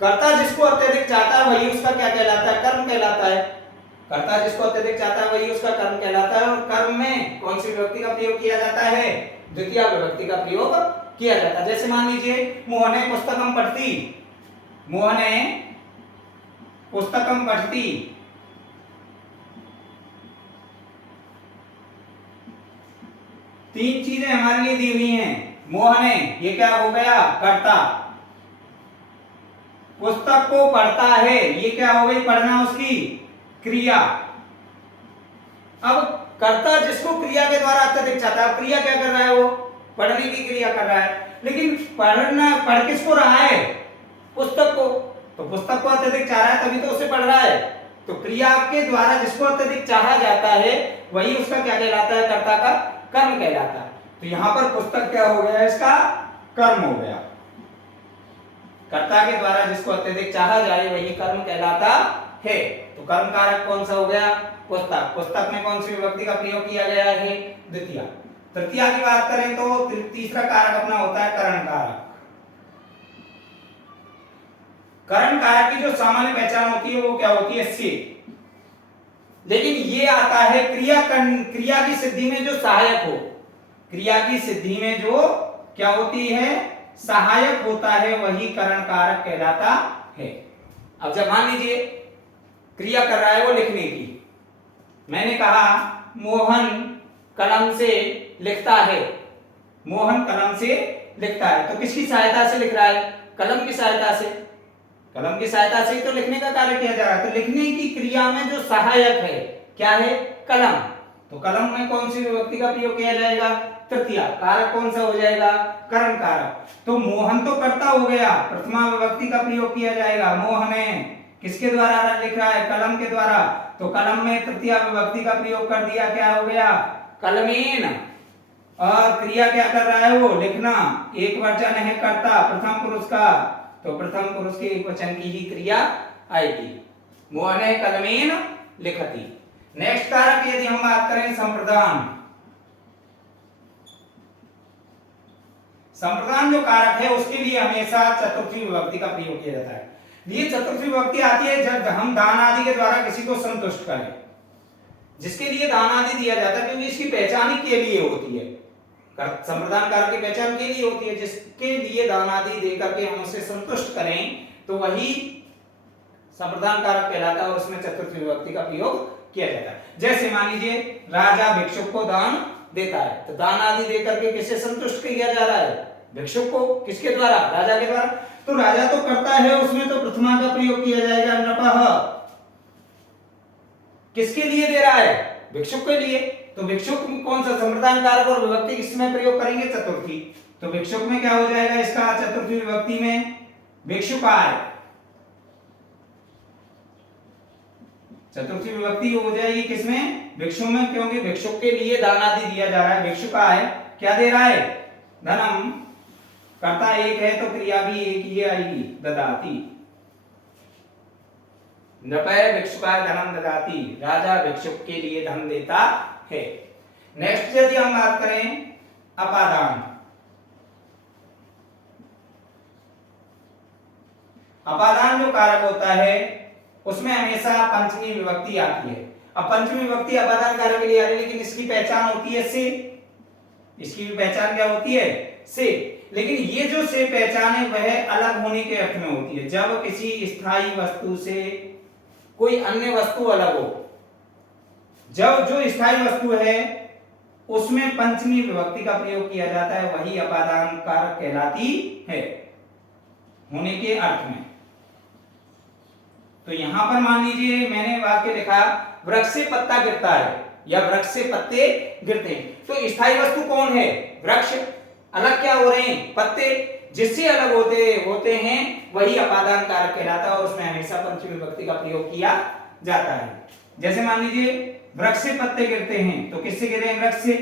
कर्ता जिसको अत्यधिक चाहता है वही उसका क्या कहलाता है, कर्म कहलाता है। कर्ता जिसको अत्यधिक चाहता है वही उसका कर्म कहलाता है। और कर्म में कौन सी विभक्ति का प्रयोग किया जाता है, द्वितीय विभक्ति का प्रयोग किया जाता है। जैसे मान लीजिए मोहने पुस्तकम पठती, मोहने पुस्तकम पठती, तीन चीजें हमारे लिए दी हुई हैं। मोहने ये क्या हो गया, कर्ता। पुस्तक को पढ़ता है, ये क्या हो गई, पढ़ना उसकी क्रिया। अब कर्ता जिसको क्रिया के द्वारा अत्यधिक चाहता है, क्रिया क्या कर रहा है, वो पढ़ने की क्रिया कर रहा है, लेकिन पढ़ किसको रहा है, पुस्तक को। तो पुस्तक को अत्यधिक चाह रहा है तभी तो उसे पढ़ रहा है। तो क्रिया के द्वारा जिसको अत्यधिक चाहा जाता है वही उसका क्या कहलाता है, कर्ता का कर्म कहलाता है। तो यहां पर पुस्तक क्या हो गया, इसका कर्म हो गया। कर्ता के द्वारा जिसको अत्यधिक चाहा जाए वही कर्म कहलाता है। तो कर्म कारक कौन सा हो गया, पुस्तक। पुस्तक में कौन सी विभक्ति का प्रयोग किया गया है, द्वितीय। तृतीया की बात करें तो तीसरा कारक अपना होता है करण कारक। करण कारक की जो सामान्य पहचान होती है वो क्या होती है, से। लेकिन ये आता है क्रिया की सिद्धि में जो सहायक हो, क्रिया की सिद्धि में जो क्या होती है, सहायक होता है, वही करण कारक कहलाता है। अब जब मान लीजिए क्रिया कर रहा है वो लिखने की, मैंने कहा मोहन कलम से लिखता है, मोहन कलम से लिखता है, तो किसकी सहायता से लिख रहा है, कलम की सहायता से। कलम की सहायता से तो लिखने का कार्य किया जा रहा है। तो लिखने की क्रिया में जो सहायक है क्या है, कलम। तो कलम में कौन सी विभक्ति का प्रयोग किया जाएगा, तृतीय। कारक कौन सा हो जाएगा, करण कारक। तो मोहन तो कर्ता हो गया, प्रथमा विभक्ति का प्रयोग किया जाएगा। मोहने किसके द्वारा लिख रहा है, कलम के द्वारा। तो कलम में तृतीय विभक्ति का प्रयोग कर दिया, क्या हो गया, कलमेन। और क्रिया क्या कर रहा है वो, लिखना। एक वचन है कर्ता प्रथम पुरुष का, तो प्रथम पुरुष के एक वचन की ही क्रिया आएगी। मोहने कलमेन लिखती। नेक्स्ट कारक यदि हम बात करें संप्रदान। संप्रदान जो कारक है उसके लिए हमेशा चतुर्थी विभक्ति का प्रयोग किया जाता है। ये चतुर्थी विभक्ति आती है जब हम दान आदि के द्वारा किसी को संतुष्ट करें। जिसके लिए दान आदि दिया जाता है क्योंकि इसकी पहचान ही के लिए होती है, संप्रदान कारक की पहचान के लिए होती है। जिसके लिए दान आदि देकर के हम उसे संतुष्ट करें तो वही संप्रदान कारक कहलाता है और उसमें चतुर्थी विभक्ति का प्रयोग किया जाता है। जैसे मान लीजिए राजा भिक्षुक को दान देता है, तो दान आदि देकर के किससे संतुष्ट किया जा रहा है, भिक्षुक को। किसके द्वारा, राजा के द्वारा। तो राजा तो करता है, उसमें तो प्रथमा का प्रयोग किया जाएगा, नपः। किसके लिए दे रहा है, भिक्षुक के लिए। तो भिक्षुक कौन सा संप्रदान कारक और विभक्ति किसमें प्रयोग करेंगे, चतुर्थी। तो भिक्षुक में क्या हो जाएगा, इसका चतुर्थी विभक्ति में भिक्षुकाय। चतुर्थी विभक्ति हो जाएगी किसमें, भिक्षुक में, क्योंकि भिक्षुक के लिए दान आदि दिया जा रहा है। भिक्षुकाय क्या दे रहा है, धनम। कर्ता एक है तो क्रिया भी एक ही आएगी, ददाती। नृपय भिक्षुकाय धनम ददाती, राजा भिक्षुक के लिए धन देता है। नेक्स्ट यदि हम बात करें अपादान। अपादान जो कारक होता है उसमें हमेशा पंचमी विभक्ति आती है। अब पंचमी विभक्ति अपादान कारक के लिए आ रही है, लेकिन इसकी पहचान होती है से। इसकी भी पहचान क्या होती है, से। लेकिन ये जो से पहचान है वह अलग होने के अर्थ में होती है। जब किसी स्थायी वस्तु से कोई अन्य वस्तु अलग हो, जब जो स्थायी वस्तु है उसमें पंचमी विभक्ति का प्रयोग किया जाता है, वही अपादान कारक कहलाती है होने के अर्थ में। तो यहां पर मान लीजिए मैंने वाक्य लिखा वृक्ष से पत्ता गिरता है या वृक्ष से पत्ते गिरते हैं। तो स्थायी वस्तु कौन है, वृक्ष। अलग क्या हो रहे हैं, पत्ते। जिससे अलग होते हैं वही अपादान कारक कहलाता है और उसमें हमेशा पंचमी विभक्ति का प्रयोग किया जाता है। जैसे मान लीजिए वृक्ष से पत्ते गिरते हैं, तो किससे गिरे हैं? वृक्ष से।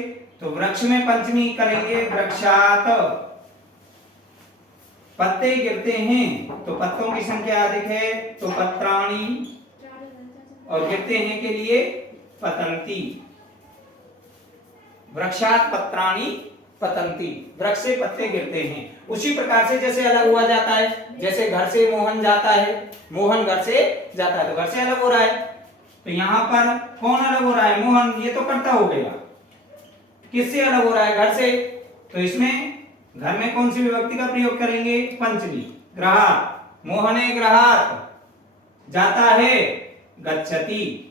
तो वृक्ष में पंचमी करेंगे वृक्षात। पत्ते गिरते हैं तो पत्तों की संख्या अधिक है तो पत्राणि, और गिरते हैं के लिए पतंती। वृक्षात पत्राणि पतंती, वृक्ष से पत्ते गिरते हैं। उसी प्रकार से जैसे अलग हुआ जाता है, जैसे घर से मोहन जाता है, मोहन घर से जाता है तो घर से अलग हो रहा है। तो यहां पर कौन अलग हो रहा है? मोहन। ये तो कर्ता हो गया। किससे अलग हो रहा है? घर से। तो इसमें घर में कौन सी विभक्ति का प्रयोग करेंगे? पंचमी। ग्रहात, मोहने ग्रहात, जाता है गच्छति,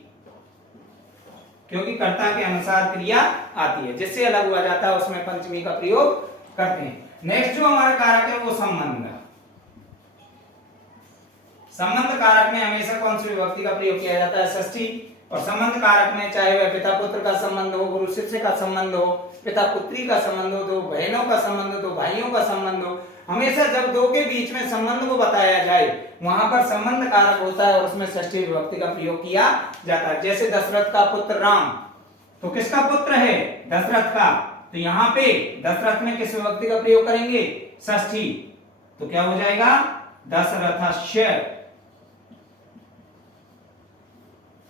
क्योंकि कर्ता के अनुसार क्रिया आती है। जिससे अलग हुआ जाता है उसमें पंचमी का प्रयोग करते हैं। नेक्स्ट जो हमारा कारक है वो संबंध। संबंध कारक में हमेशा कौन सी विभक्ति का प्रयोग किया जाता है? षष्ठी। और संबंध कारक में चाहे वह पिता पुत्र का संबंध हो, गुरु शिष्य का संबंध हो, पिता पुत्री का संबंध हो, दो बहनों का संबंध हो, दो भाइयों का संबंध हो, हमेशा जब दो के बीच में संबंध को बताया जाए वहां पर संबंध कारक होता है और उसमें षष्ठी विभक्ति का प्रयोग किया जाता है। जैसे दशरथ का पुत्र राम, तो किसका पुत्र है? दशरथ का। तो यहाँ पे दशरथ में किस विभक्ति का प्रयोग करेंगे? षष्ठी। तो क्या हो जाएगा? दशरथस्य।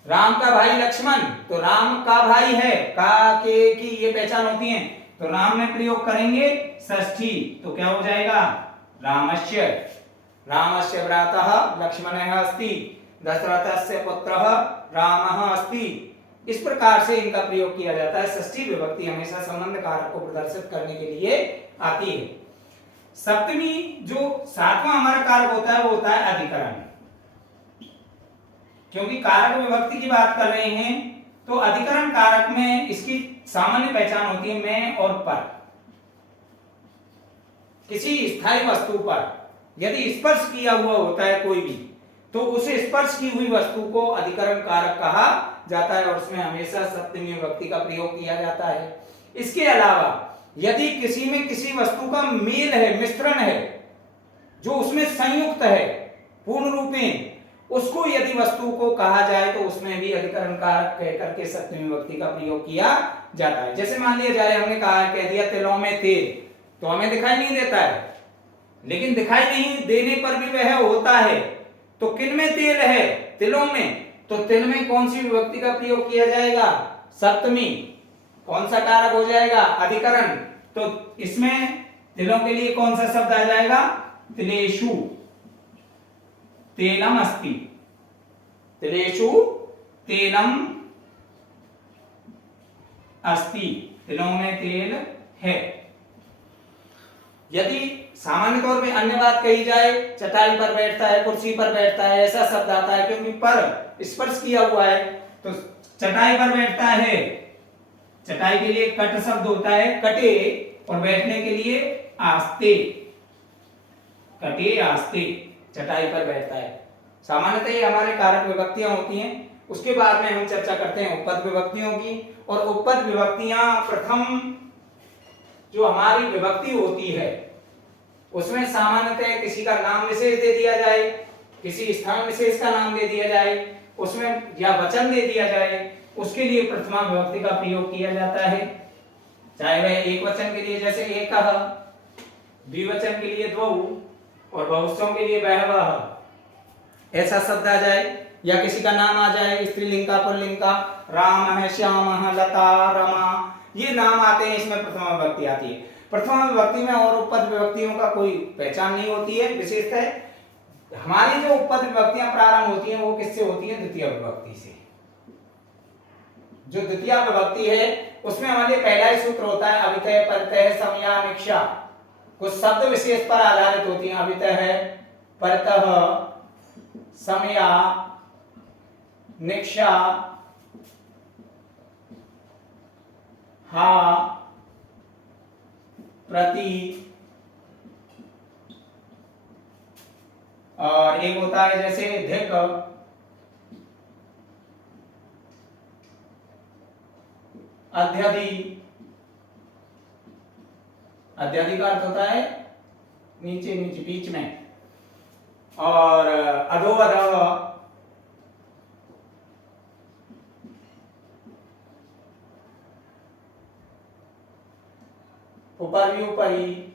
राम का भाई लक्ष्मण, तो राम का भाई है, का के की ये पहचान होती है, तो राम में प्रयोग करेंगे षष्ठी। तो क्या हो जाएगा? रामस्य। रामस्य भ्रातः लक्ष्मणः अस्ति, दशरथस्य पुत्रः रामः अस्ति। इस प्रकार से इनका प्रयोग किया जाता है। षष्ठी विभक्ति हमेशा संबंध कारक को प्रदर्शित करने के लिए आती है। सप्तमी जो सातवां हमारा कारक होता है वो होता है अधिकरण। क्योंकि कारक विभक्ति की बात कर रहे हैं तो अधिकरण कारक में इसकी सामान्य पहचान होती है मैं और पर। किसी स्थायी वस्तु पर यदि स्पर्श किया हुआ होता है कोई भी, तो उस स्पर्श की हुई वस्तु को अधिकरण कारक कहा जाता है और उसमें हमेशा सप्तमी विभक्ति का प्रयोग किया जाता है। इसके अलावा यदि किसी में किसी वस्तु का मेल है, मिश्रण है, जो उसमें संयुक्त है पूर्ण रूपेण, उसको यदि वस्तु को कहा जाए तो उसमें भी अधिकरण कारक कह करके सप्तमी विभक्ति का प्रयोग किया जाता है। जैसे मान लिया जाए हमने कह दिया तिलों में तेल, तो हमें दिखाई नहीं देता है, लेकिन दिखाई नहीं देने पर भी वह होता है। तो किन में तेल है? तिलों में। तो तिल में कौन सी विभक्ति का प्रयोग किया जाएगा? सप्तमी। कौन सा कारक हो जाएगा? अधिकरण। तो इसमें तिलों के लिए कौन सा शब्द आ जाएगा? तिलेषु तेलम अस्ति। तिलेषु तेलम अस्ति, तिलों में तेल है। यदि सामान्य तौर पे अन्य बात कही जाए, चटाई पर बैठता है, कुर्सी पर बैठता है, ऐसा शब्द आता है क्योंकि पर स्पर्श किया हुआ है। तो चटाई पर बैठता है, चटाई के लिए कट शब्द होता है कटे, और बैठने के लिए आस्ते, कटे आस्ते, चटाई पर बैठता है। सामान्यतः ये हमारे कारक विभक्तियां होती हैं। उसके बाद में हम चर्चा करते हैं उपपद विभक्तियों की। और उपपद विभक्तियां प्रथम जो हमारी विभक्ति होती है उसमें सामान्यतः किसी का नाम विशेष दे दिया जाए, किसी स्थान विशेष का नाम दे दिया जाए, उसमें या वचन दे दिया जाए, उसके लिए प्रथमा विभक्ति का प्रयोग किया जाता है। चाहे वह एक वचन के लिए जैसे एकः, द्विवचन के लिए द्वौ, और बहुवचन के लिए बहवः ऐसा शब्द आ जाए, या किसी का नाम आ जाए स्त्रीलिंग का पुल्लिंग का, राम है, श्याम है, लता, रमा, ये नाम आते हैं, इसमें प्रथमा विभक्ति आती है। प्रथमा विभक्ति में और उपपद विभक्तियों का कोई पहचान नहीं होती है। विशेषतः हमारी जो उपपद विभक्तियां प्रारंभ होती हैं वो किससे होती है? द्वितीय विभक्ति से। जो द्वितीय विभक्ति है उसमें हमारे पहला ही सूत्र होता है अभितय, परतः, समया, निक्षा। कुछ शब्द विशेष पर आधारित होती हैं, अभितः, परतः, समया, निक्षा, हा, प्रति, और एक होता है जैसे धिक, अध्यधि। अध्यधि का अर्थ होता है नीचे नीचे बीच में, और अधो अधः, ऊपर भी ऊपरी,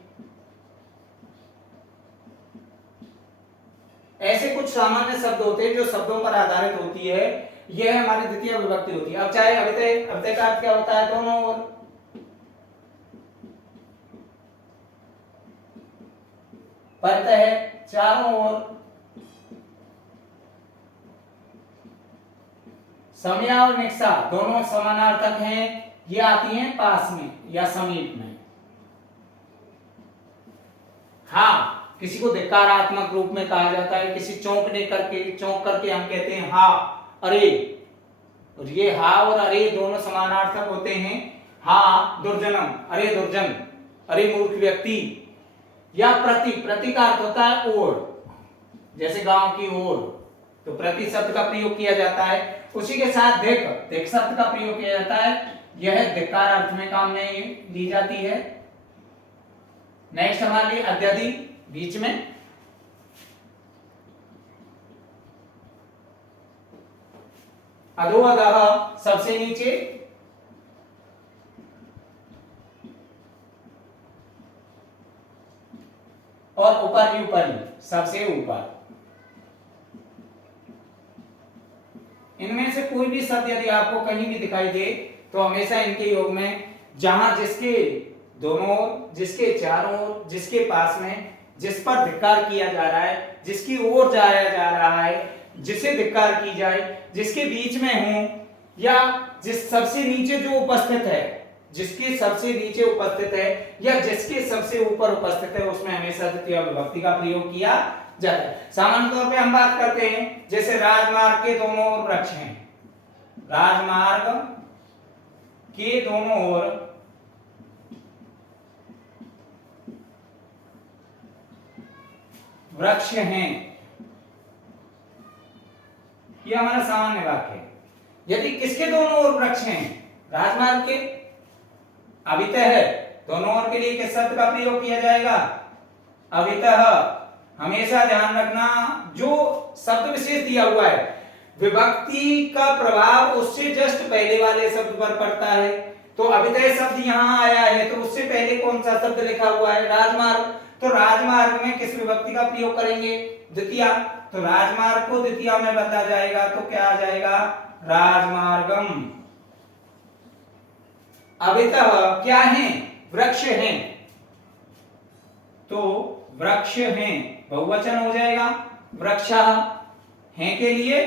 ऐसे कुछ सामान्य शब्द होते हैं जो शब्दों पर आधारित होती है, यह हमारी द्वितीय विभक्ति होती है। अब चाहे अव्यय, अव्यय का अर्थ क्या होता है? दोनों ओर। परत है चारों ओर। समया और निक्षा दोनों समानार्थक हैं, ये आती हैं पास में या समीप में। हाँ, किसी को धिक्कारात्मक रूप में कहा जाता है, किसी चौंक करके हम कहते हैं हा अरे, और ये हा और अरे दोनों समानार्थक होते हैं। हा दुर्जनम, अरे दुर्जन, अरे मूर्ख व्यक्ति। या प्रति का अर्थ होता है ओर, जैसे गांव की ओर, तो प्रति शब्द का प्रयोग किया जाता है। उसी के साथ धिक शब्द का प्रयोग किया जाता है, यह धिक्कार अर्थ में काम में ली जाती है। नेक्स्ट हमारे लिए अत्यधिक, बीच में, अधो अधः सबसे नीचे, और ऊपर ऊपरी सबसे ऊपर। इनमें से कोई भी शब्द यदि आपको कहीं भी दिखाई दे तो हमेशा इनके योग में जहां जिसके दोनों ओर, जिसके चारों ओर, जिसके पास में, जिस पर धिक्कार किया जा रहा है, जिसकी ओर जाया जा रहा है, जिसे धिक्कार की जाए, जिसके बीच में हो, या जिस सबसे नीचे जो उपस्थित है, जिसके सबसे नीचे उपस्थित है, या जिसके सबसे ऊपर उपस्थित है, उसमें हमेशा द्वितीय विभक्ति का प्रयोग किया जाता है। सामान्य तौर पे हम बात करते हैं, जैसे राजमार्ग के दोनों ओर वृक्ष हैं, राजमार्ग के दोनों ओर वृक्ष हैं, ये हमारा सामान्य वाक्य है। यदि किसके दोनों ओर वृक्ष हैं? राजमार्ग के। अभितः है, दोनों ओर के लिए किस शब्द का प्रयोग किया जाएगा? अभितः। हमेशा ध्यान रखना, जो शब्द विशेष दिया हुआ है, विभक्ति का प्रभाव उससे जस्ट पहले वाले शब्द पर पड़ता है। तो अभितः शब्द यहां आया है, तो उससे पहले कौन सा शब्द लिखा हुआ है? राजमार्ग। तो राजमार्ग में किस विभक्ति का प्रयोग करेंगे? द्वितीया। तो राजमार्ग को द्वितीया में बदला जाएगा, तो क्या आ जाएगा? राजमार्गम। अभितः क्या है? वृक्ष हैं, तो वृक्ष हैं बहुवचन हो जाएगा। वृक्षः हैं के लिए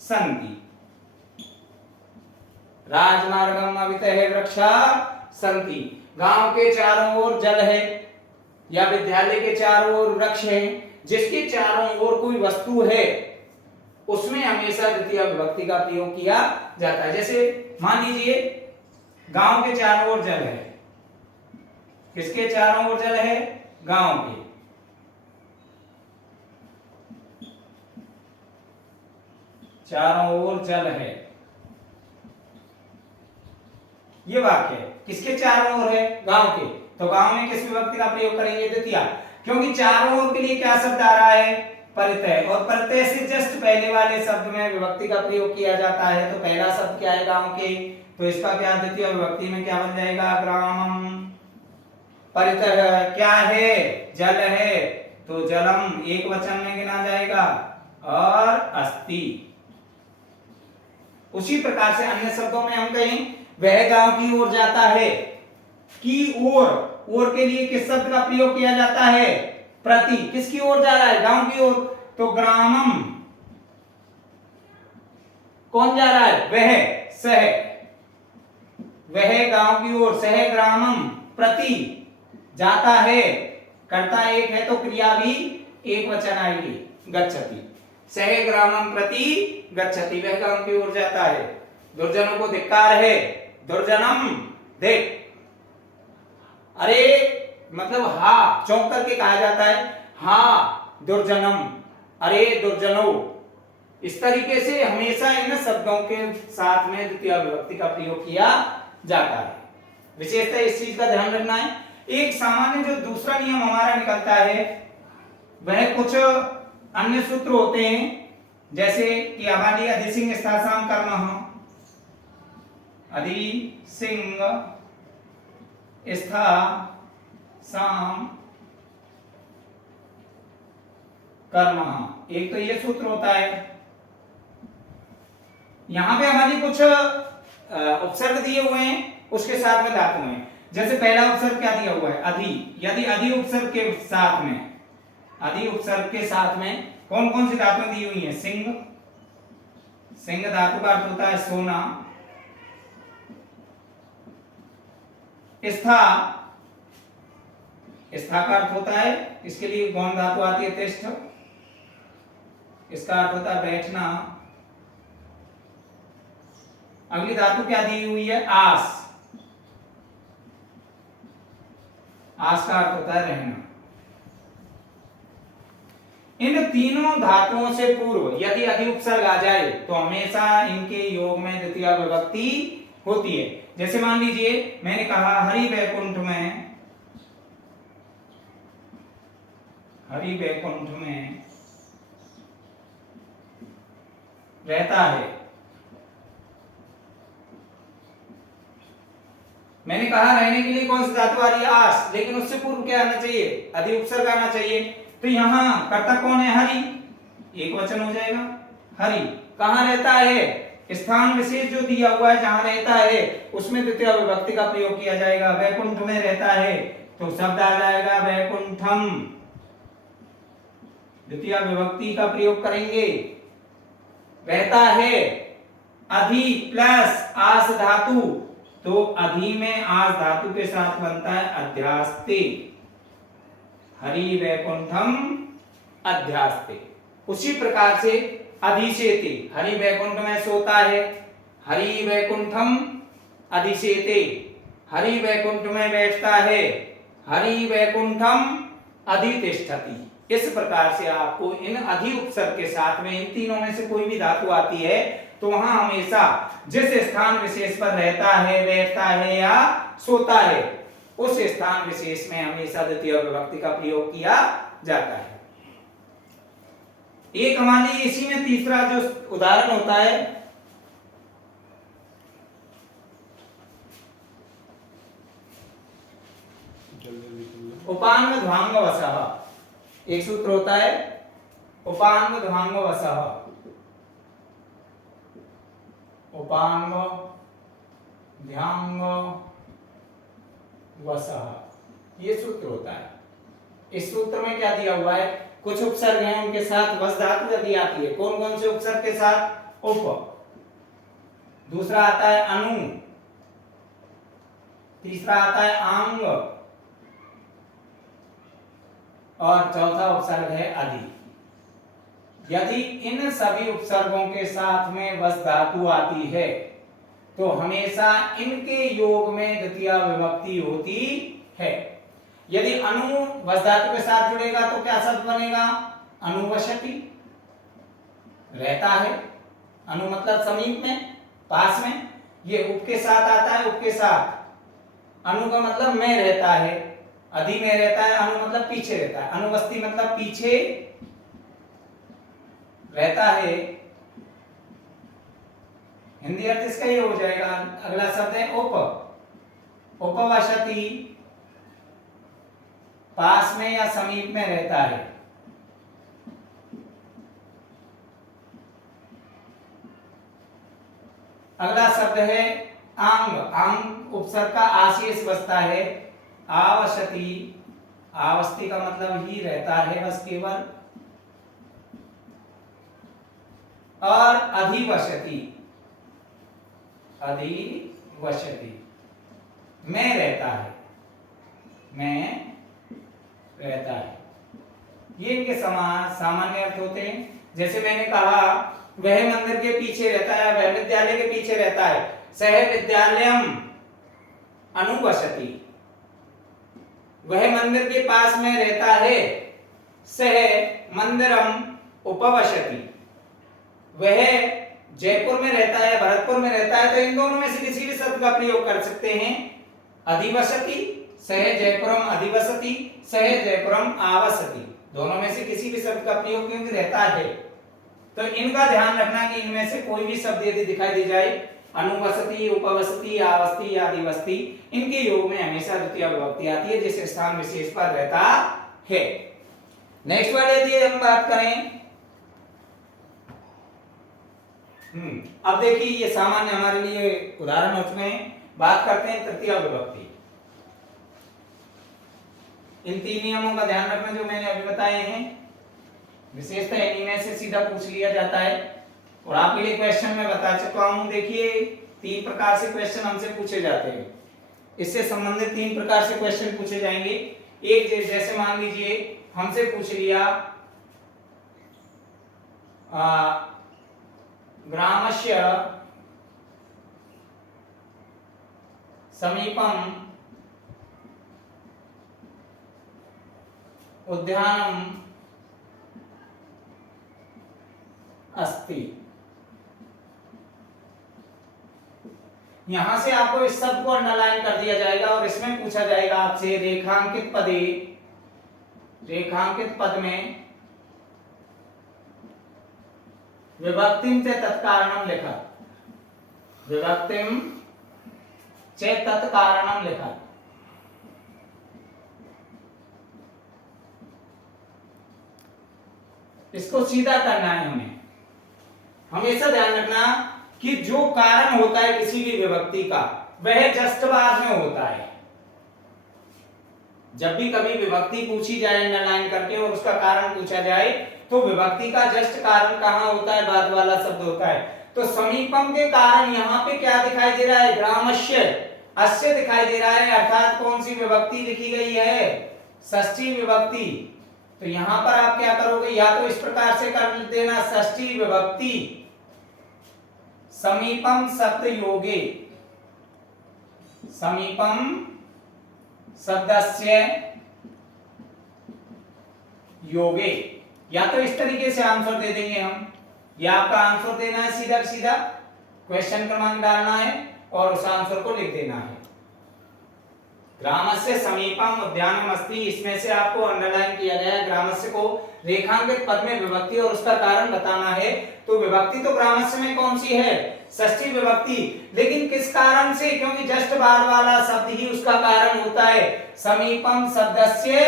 सन्ति। राजमार्गम अभितः वृक्षः सन्ति। गांव के चारों ओर जल है, या विद्यालय के चारों ओर वृक्ष है, जिसके चारों ओर कोई वस्तु है, उसमें हमेशा द्वितीय विभक्ति का प्रयोग किया जाता है। जैसे मान लीजिए गांव के चारों ओर जल है, किसके चारों ओर जल है? गांव के। चारों ओर जल है, ये वाक्य है। किसके चारों ओर है? गांव के। तो गांव में किस विभक्ति का प्रयोग करेंगे? द्वितीया, क्योंकि चारों ओर के लिए क्या शब्द आ रहा है? परितः। और परितः से जस्ट पहले वाले शब्द में विभक्ति का प्रयोग किया जाता है। तो पहला शब्द क्या है? गांव के। तो इसका क्या द्वितीय विभक्ति में क्या बन जाएगा? ग्रामम। परितः क्या है? जल है, तो जलम एक वचन में गिना जाएगा, और अस्ति। उसी प्रकार से अन्य शब्दों में हम कहें वह गांव की ओर जाता है, की ओर के लिए किस शब्द का प्रयोग किया जाता है? प्रति। किसकी ओर जा रहा है? गांव की ओर। तो ग्रामम। कौन जा रहा है? वह, सह। वह गांव की ओर, सह ग्रामम प्रति जाता है। कर्ता एक है तो क्रिया भी एक वचन आएगी, गच्छति। सह ग्रामम प्रति गच्छति, वह गांव की ओर जाता है। दुर्जनों को धिक्कार है, दुर्जनम धिक। अरे मतलब हा, चौंक करके कहा जाता है, हा दुर्जनम, अरे दुर्जनो। इस तरीके से हमेशा इन शब्दों के साथ में द्वितीय विभक्ति का प्रयोग किया जाता है। विशेषतः इस चीज का ध्यान रखना है एक सामान्य जो दूसरा नियम हमारा निकलता है वह कुछ अन्य सूत्र होते हैं, जैसे कि अबाली अधिसिंग स्थासाम कर्म, अधिसिंग स्थासाम कर्म, एक तो ये सूत्र होता है। यहां पे हमारी कुछ उपसर्ग दिए हुए हैं, उसके साथ में धातु हैं। जैसे पहला उपसर्ग क्या दिया हुआ है, अधि। यदि अधि उपसर्ग के साथ में, अधि उपसर्ग के साथ में कौन कौन सी धातुएं दी हुई हैं, सिंह, सिंह धातु का अर्थ होता है सोना, स्था, स्था का अर्थ होता है, इसके लिए गौण धातु आती है तिष्ठ, इसका अर्थ होता है बैठना। अगली धातु क्या दी हुई है, आस, आस का अर्थ होता है रहना। इन तीनों धातुओं से पूर्व यदि अधि उपसर्ग आ जाए तो हमेशा इनके योग में द्वितीय विभक्ति होती है। जैसे मान लीजिए मैंने कहा हरि वैकुंठ में, हरि वैकुंठ में रहता है। मैंने कहा रहने के लिए कौन सी धातु आ रही है, आस, लेकिन उससे पूर्व क्या आना चाहिए, अधि उपसर्ग आना चाहिए। तो यहां कर्ता कौन है, हरि, एक वचन हो जाएगा, हरि। कहां रहता है, स्थान विशेष जो दिया हुआ है जहां रहता है उसमें द्वितीय विभक्ति का प्रयोग किया जाएगा। वैकुंठ में रहता है तो शब्द आ जाएगा वैकुंठम, द्वितीय विभक्ति का प्रयोग करेंगे। रहता है अधि प्लस आस धातु, तो अधि में आस धातु के साथ बनता है अध्यास्ते, हरि वैकुंठम अध्यास्ते। उसी प्रकार से अधिशेते, हरि वैकुंठ में सोता है, हरि वैकुंठम अधिशेते, हरि वैकुंठ में बैठता है, हरि वैकुंठम अधितिष्ठति। इस प्रकार से आपको इन अधि उपसर्ग के साथ में इन तीनों में से कोई भी धातु आती है तो वहां हमेशा जिस स्थान विशेष पर रहता है, बैठता है या सोता है, उस स्थान विशेष में हमेशा द्वितीय विभक्ति का प्रयोग किया जाता है। एक हमारी इसी में तीसरा जो उदाहरण होता है, उपांग ध्वांग वसः। एक सूत्र होता है उपांग ध्वांग वसः, उपांग ध्यांग वसः, ये सूत्र होता है। इस सूत्र में क्या दिया हुआ है, कुछ उपसर्ग हैं उनके साथ वस धातु यदि आती है। कौन कौन से उपसर्ग के साथ, उप, दूसरा आता है अनु, तीसरा आता है आंग, और चौथा उपसर्ग है अधि। यदि इन सभी उपसर्गों के साथ में वस धातु आती है तो हमेशा इनके योग में द्वितीय विभक्ति होती है। यदि अनु वस धातु के साथ जुड़ेगा तो क्या शब्द बनेगा, अनुवशति, रहता है। अनु मतलब समीप में, पास में। ये उप के साथ आता है, उप के साथ। अनु का मतलब में रहता है, अधि में रहता है, अनु मतलब पीछे रहता है, अनुवस्ति मतलब पीछे रहता है। हिंदी अर्थ इसका ये हो जाएगा। अगला शब्द है उप, उपवशति, पास में या समीप में रहता है। अगला शब्द है आंग, आंग उपसर्ग का आशेष बसता है। आवशति, आवस्ति का मतलब ही रहता है बस केवल। और अधिवशति, अधिवशति में रहता है, में रहता है। ये इनके सामान्य अर्थ होते हैं। जैसे मैंने कहा वह मंदिर के पीछे रहता है, वह विद्यालय के पीछे रहता है। सह विद्यालयम अनुवशति, वह मंदिर के पास में रहता है। सह मंदिरम उपवशति, वह जयपुर में रहता है, भरतपुर में रहता है। तो इन दोनों में से किसी भी शब्द का प्रयोग कर सकते हैं। अधिवशति सह जयपुरम अधिवसति, सह जयपुरम आवसति। दोनों में से किसी भी शब्द का प्रयोग क्योंकि रहता है, तो इनका ध्यान रखना कि इनमें से कोई भी शब्द यदि दिखाई दे जाए, अनुवसति, उपवसति, आवसति, आदिवसति, इनके योग में हमेशा द्वितीय विभक्ति आती है जिस स्थान विशेष पर रहता है। नेक्स्ट वाले यदि हम बात करें, अब देखिए ये सामान्य हमारे लिए उदाहरण हो चुके हैं। बात करते हैं तृतीय विभक्ति। इन 3 नियमों का ध्यान रखना जो मैंने अभी बताए हैं, विशेषतः इनमें से सीधा पूछ लिया जाता है और आपके लिए क्वेश्चन में बता चुका हूं। देखिए 3 प्रकार से क्वेश्चन हमसे पूछे जाते हैं, इससे संबंधित 3 प्रकार से क्वेश्चन पूछे जाएंगे। एक जैसे मान लीजिए हमसे पूछ लिया ग्रामस्य समीपम उद्यानम अस्ति। यहां से आपको इस शब्द को अंडरलाइन कर दिया जाएगा और इसमें पूछा जाएगा आपसे रेखांकित पदे, रेखांकित पद में विभक्तिम च तत्कारणम लिखा, विभक्तिम च तत्कारणम लिखा। इसको सीधा करना है हमें। हमेशा ध्यान रखना कि जो कारण होता है किसी भी विभक्ति का वह जस्ट बाद में होता है। जब भी कभी विभक्ति पूछी जाए अंडरलाइन करके और उसका कारण पूछा जाए तो विभक्ति का जस्ट कारण कहां होता है, बाद वाला शब्द होता है। तो समीपम के कारण यहां पे क्या दिखाई दे रहा है, ग्रामस्य, अस्य दिखाई दे रहा है, अर्थात कौन सी विभक्ति लिखी गई है, षष्ठी विभक्ति। तो यहां पर आप क्या करोगे, या तो इस प्रकार से कर देना षष्ठी विभक्ति समीपम शब्द योगे, समीपम शब्दस्य योगे, या तो इस तरीके से आंसर दे देंगे हम। या आपका आंसर देना है सीधा सीधा, क्वेश्चन क्रमांक डालना है और उस आंसर को लिख देना है। ग्रामस्य समीपम उद्यानम अस्ति, इसमें से आपको अंडरलाइन किया गया है ग्रामस्य को रेखांकित पद में विभक्ति और उसका कारण बताना है। तो विभक्ति तो ग्रामस्य में कौन सी है, षष्ठी विभक्ति, लेकिन किस कारण से, क्योंकि जस्ट बाद वाला शब्द ही उसका कारण होता है। समीपम शब्दस्य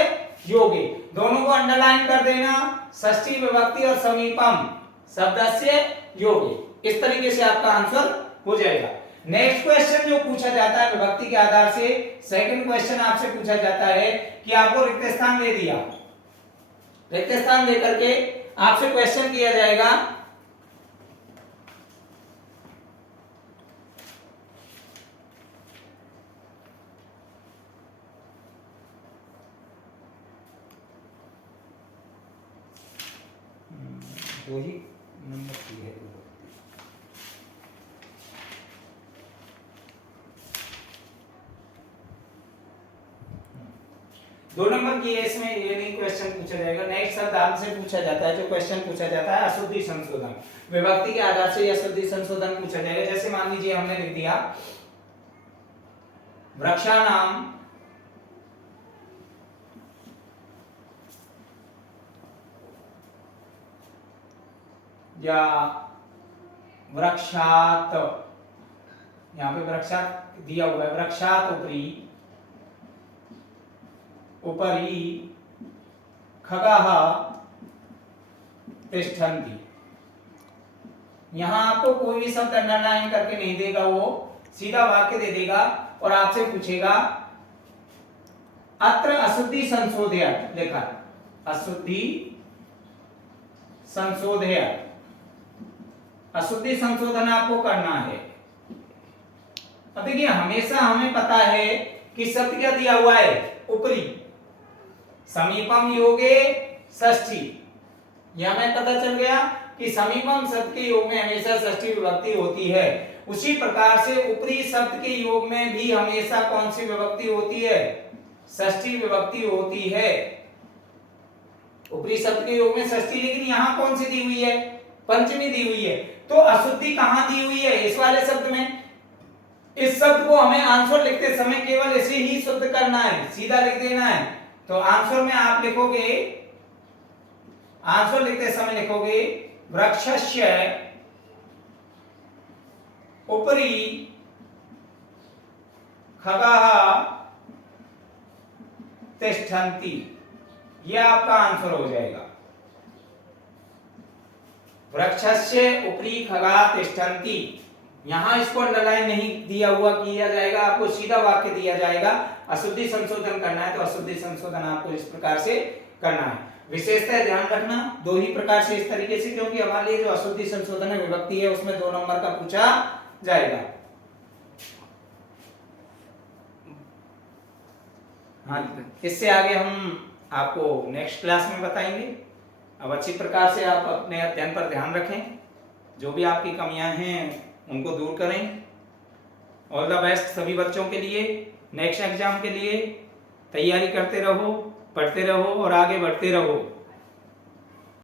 योगे, दोनों को अंडरलाइन कर देना, षष्ठी विभक्ति और समीपम शब्दस्य योगे। इस तरीके से आपका आंसर हो जाएगा। नेक्स्ट क्वेश्चन जो पूछा जाता है विभक्ति के आधार से, सेकंड क्वेश्चन आपसे पूछा जाता है कि आपको रिक्त स्थान दे दिया, रिक्त स्थान देकर के आपसे क्वेश्चन किया जाएगा दो ही नंबर की है। दो नंबर की है, इसमें ये नहीं क्वेश्चन पूछा जाएगा। नेक्स्ट शब्द आपसे पूछा जाता है, जो क्वेश्चन पूछा जाता है अशुद्धि संशोधन, विभक्ति के आधार से अशुद्धि संशोधन पूछा जाएगा। जैसे मान लीजिए हमने लिख दिया वृक्षाणाम या वृक्षात, यहां पे वृक्षात दिया हुआ है, वृक्षात उपरी उपरी खगाः तिष्ठन्ति। यहां आपको कोई भी शब्द अंडरलाइन करके नहीं देगा, वो सीधा वाक्य दे देगा और आपसे पूछेगा अत्र अशुद्धि संशोधय लिखा, अशुद्धि संशोधय, अशुद्धि संशोधन आपको करना है। अब देखिए हमेशा हमें पता है कि शब्द क्या दिया हुआ है, ऊपरी, समीपम योगे षष्ठी, यह हमें पता चल गया कि समीपम शब्द के योग में हमेशा षष्ठी विभक्ति होती है। उसी प्रकार से ऊपरी शब्द के योग में भी हमेशा कौन सी विभक्ति होती है, षष्ठी विभक्ति होती है। ऊपरी शब्द के योग में षष्ठी, लेकिन यहां कौन सी दी हुई है, पंचमी दी हुई है। तो अशुद्धि कहां दी हुई है, इस वाले शब्द में, इस शब्द को हमें आंसर लिखते समय केवल इसे ही शुद्ध करना है, सीधा लिख देना है। तो आंसर में आप लिखोगे, आंसर लिखते समय लिखोगे वृक्षस्य उपरि खगाः तिष्ठन्ति, यह आपका आंसर हो जाएगा। वृक्षस्य उपरि खगाः तिष्ठन्ति, यहां इसको अंडरलाइन नहीं दिया हुआ किया जाएगा, आपको सीधा वाक्य दिया जाएगा। अशुद्धि संशोधन करना है तो अशुद्धि संशोधन आपको इस प्रकार से करना है। विशेषता ध्यान रखना दो ही प्रकार से, इस तरीके से, क्योंकि हमारे लिए जो अशुद्धि संशोधन है विभक्ति है उसमें 2 नंबर का पूछा जाएगा। हाँ, इससे आगे हम आपको नेक्स्ट क्लास में बताएंगे। अब अच्छी प्रकार से आप अपने अध्ययन पर ध्यान रखें, जो भी आपकी कमियां हैं उनको दूर करें। ऑल द बेस्ट सभी बच्चों के लिए, नेक्स्ट एग्जाम के लिए तैयारी करते रहो, पढ़ते रहो और आगे बढ़ते रहो।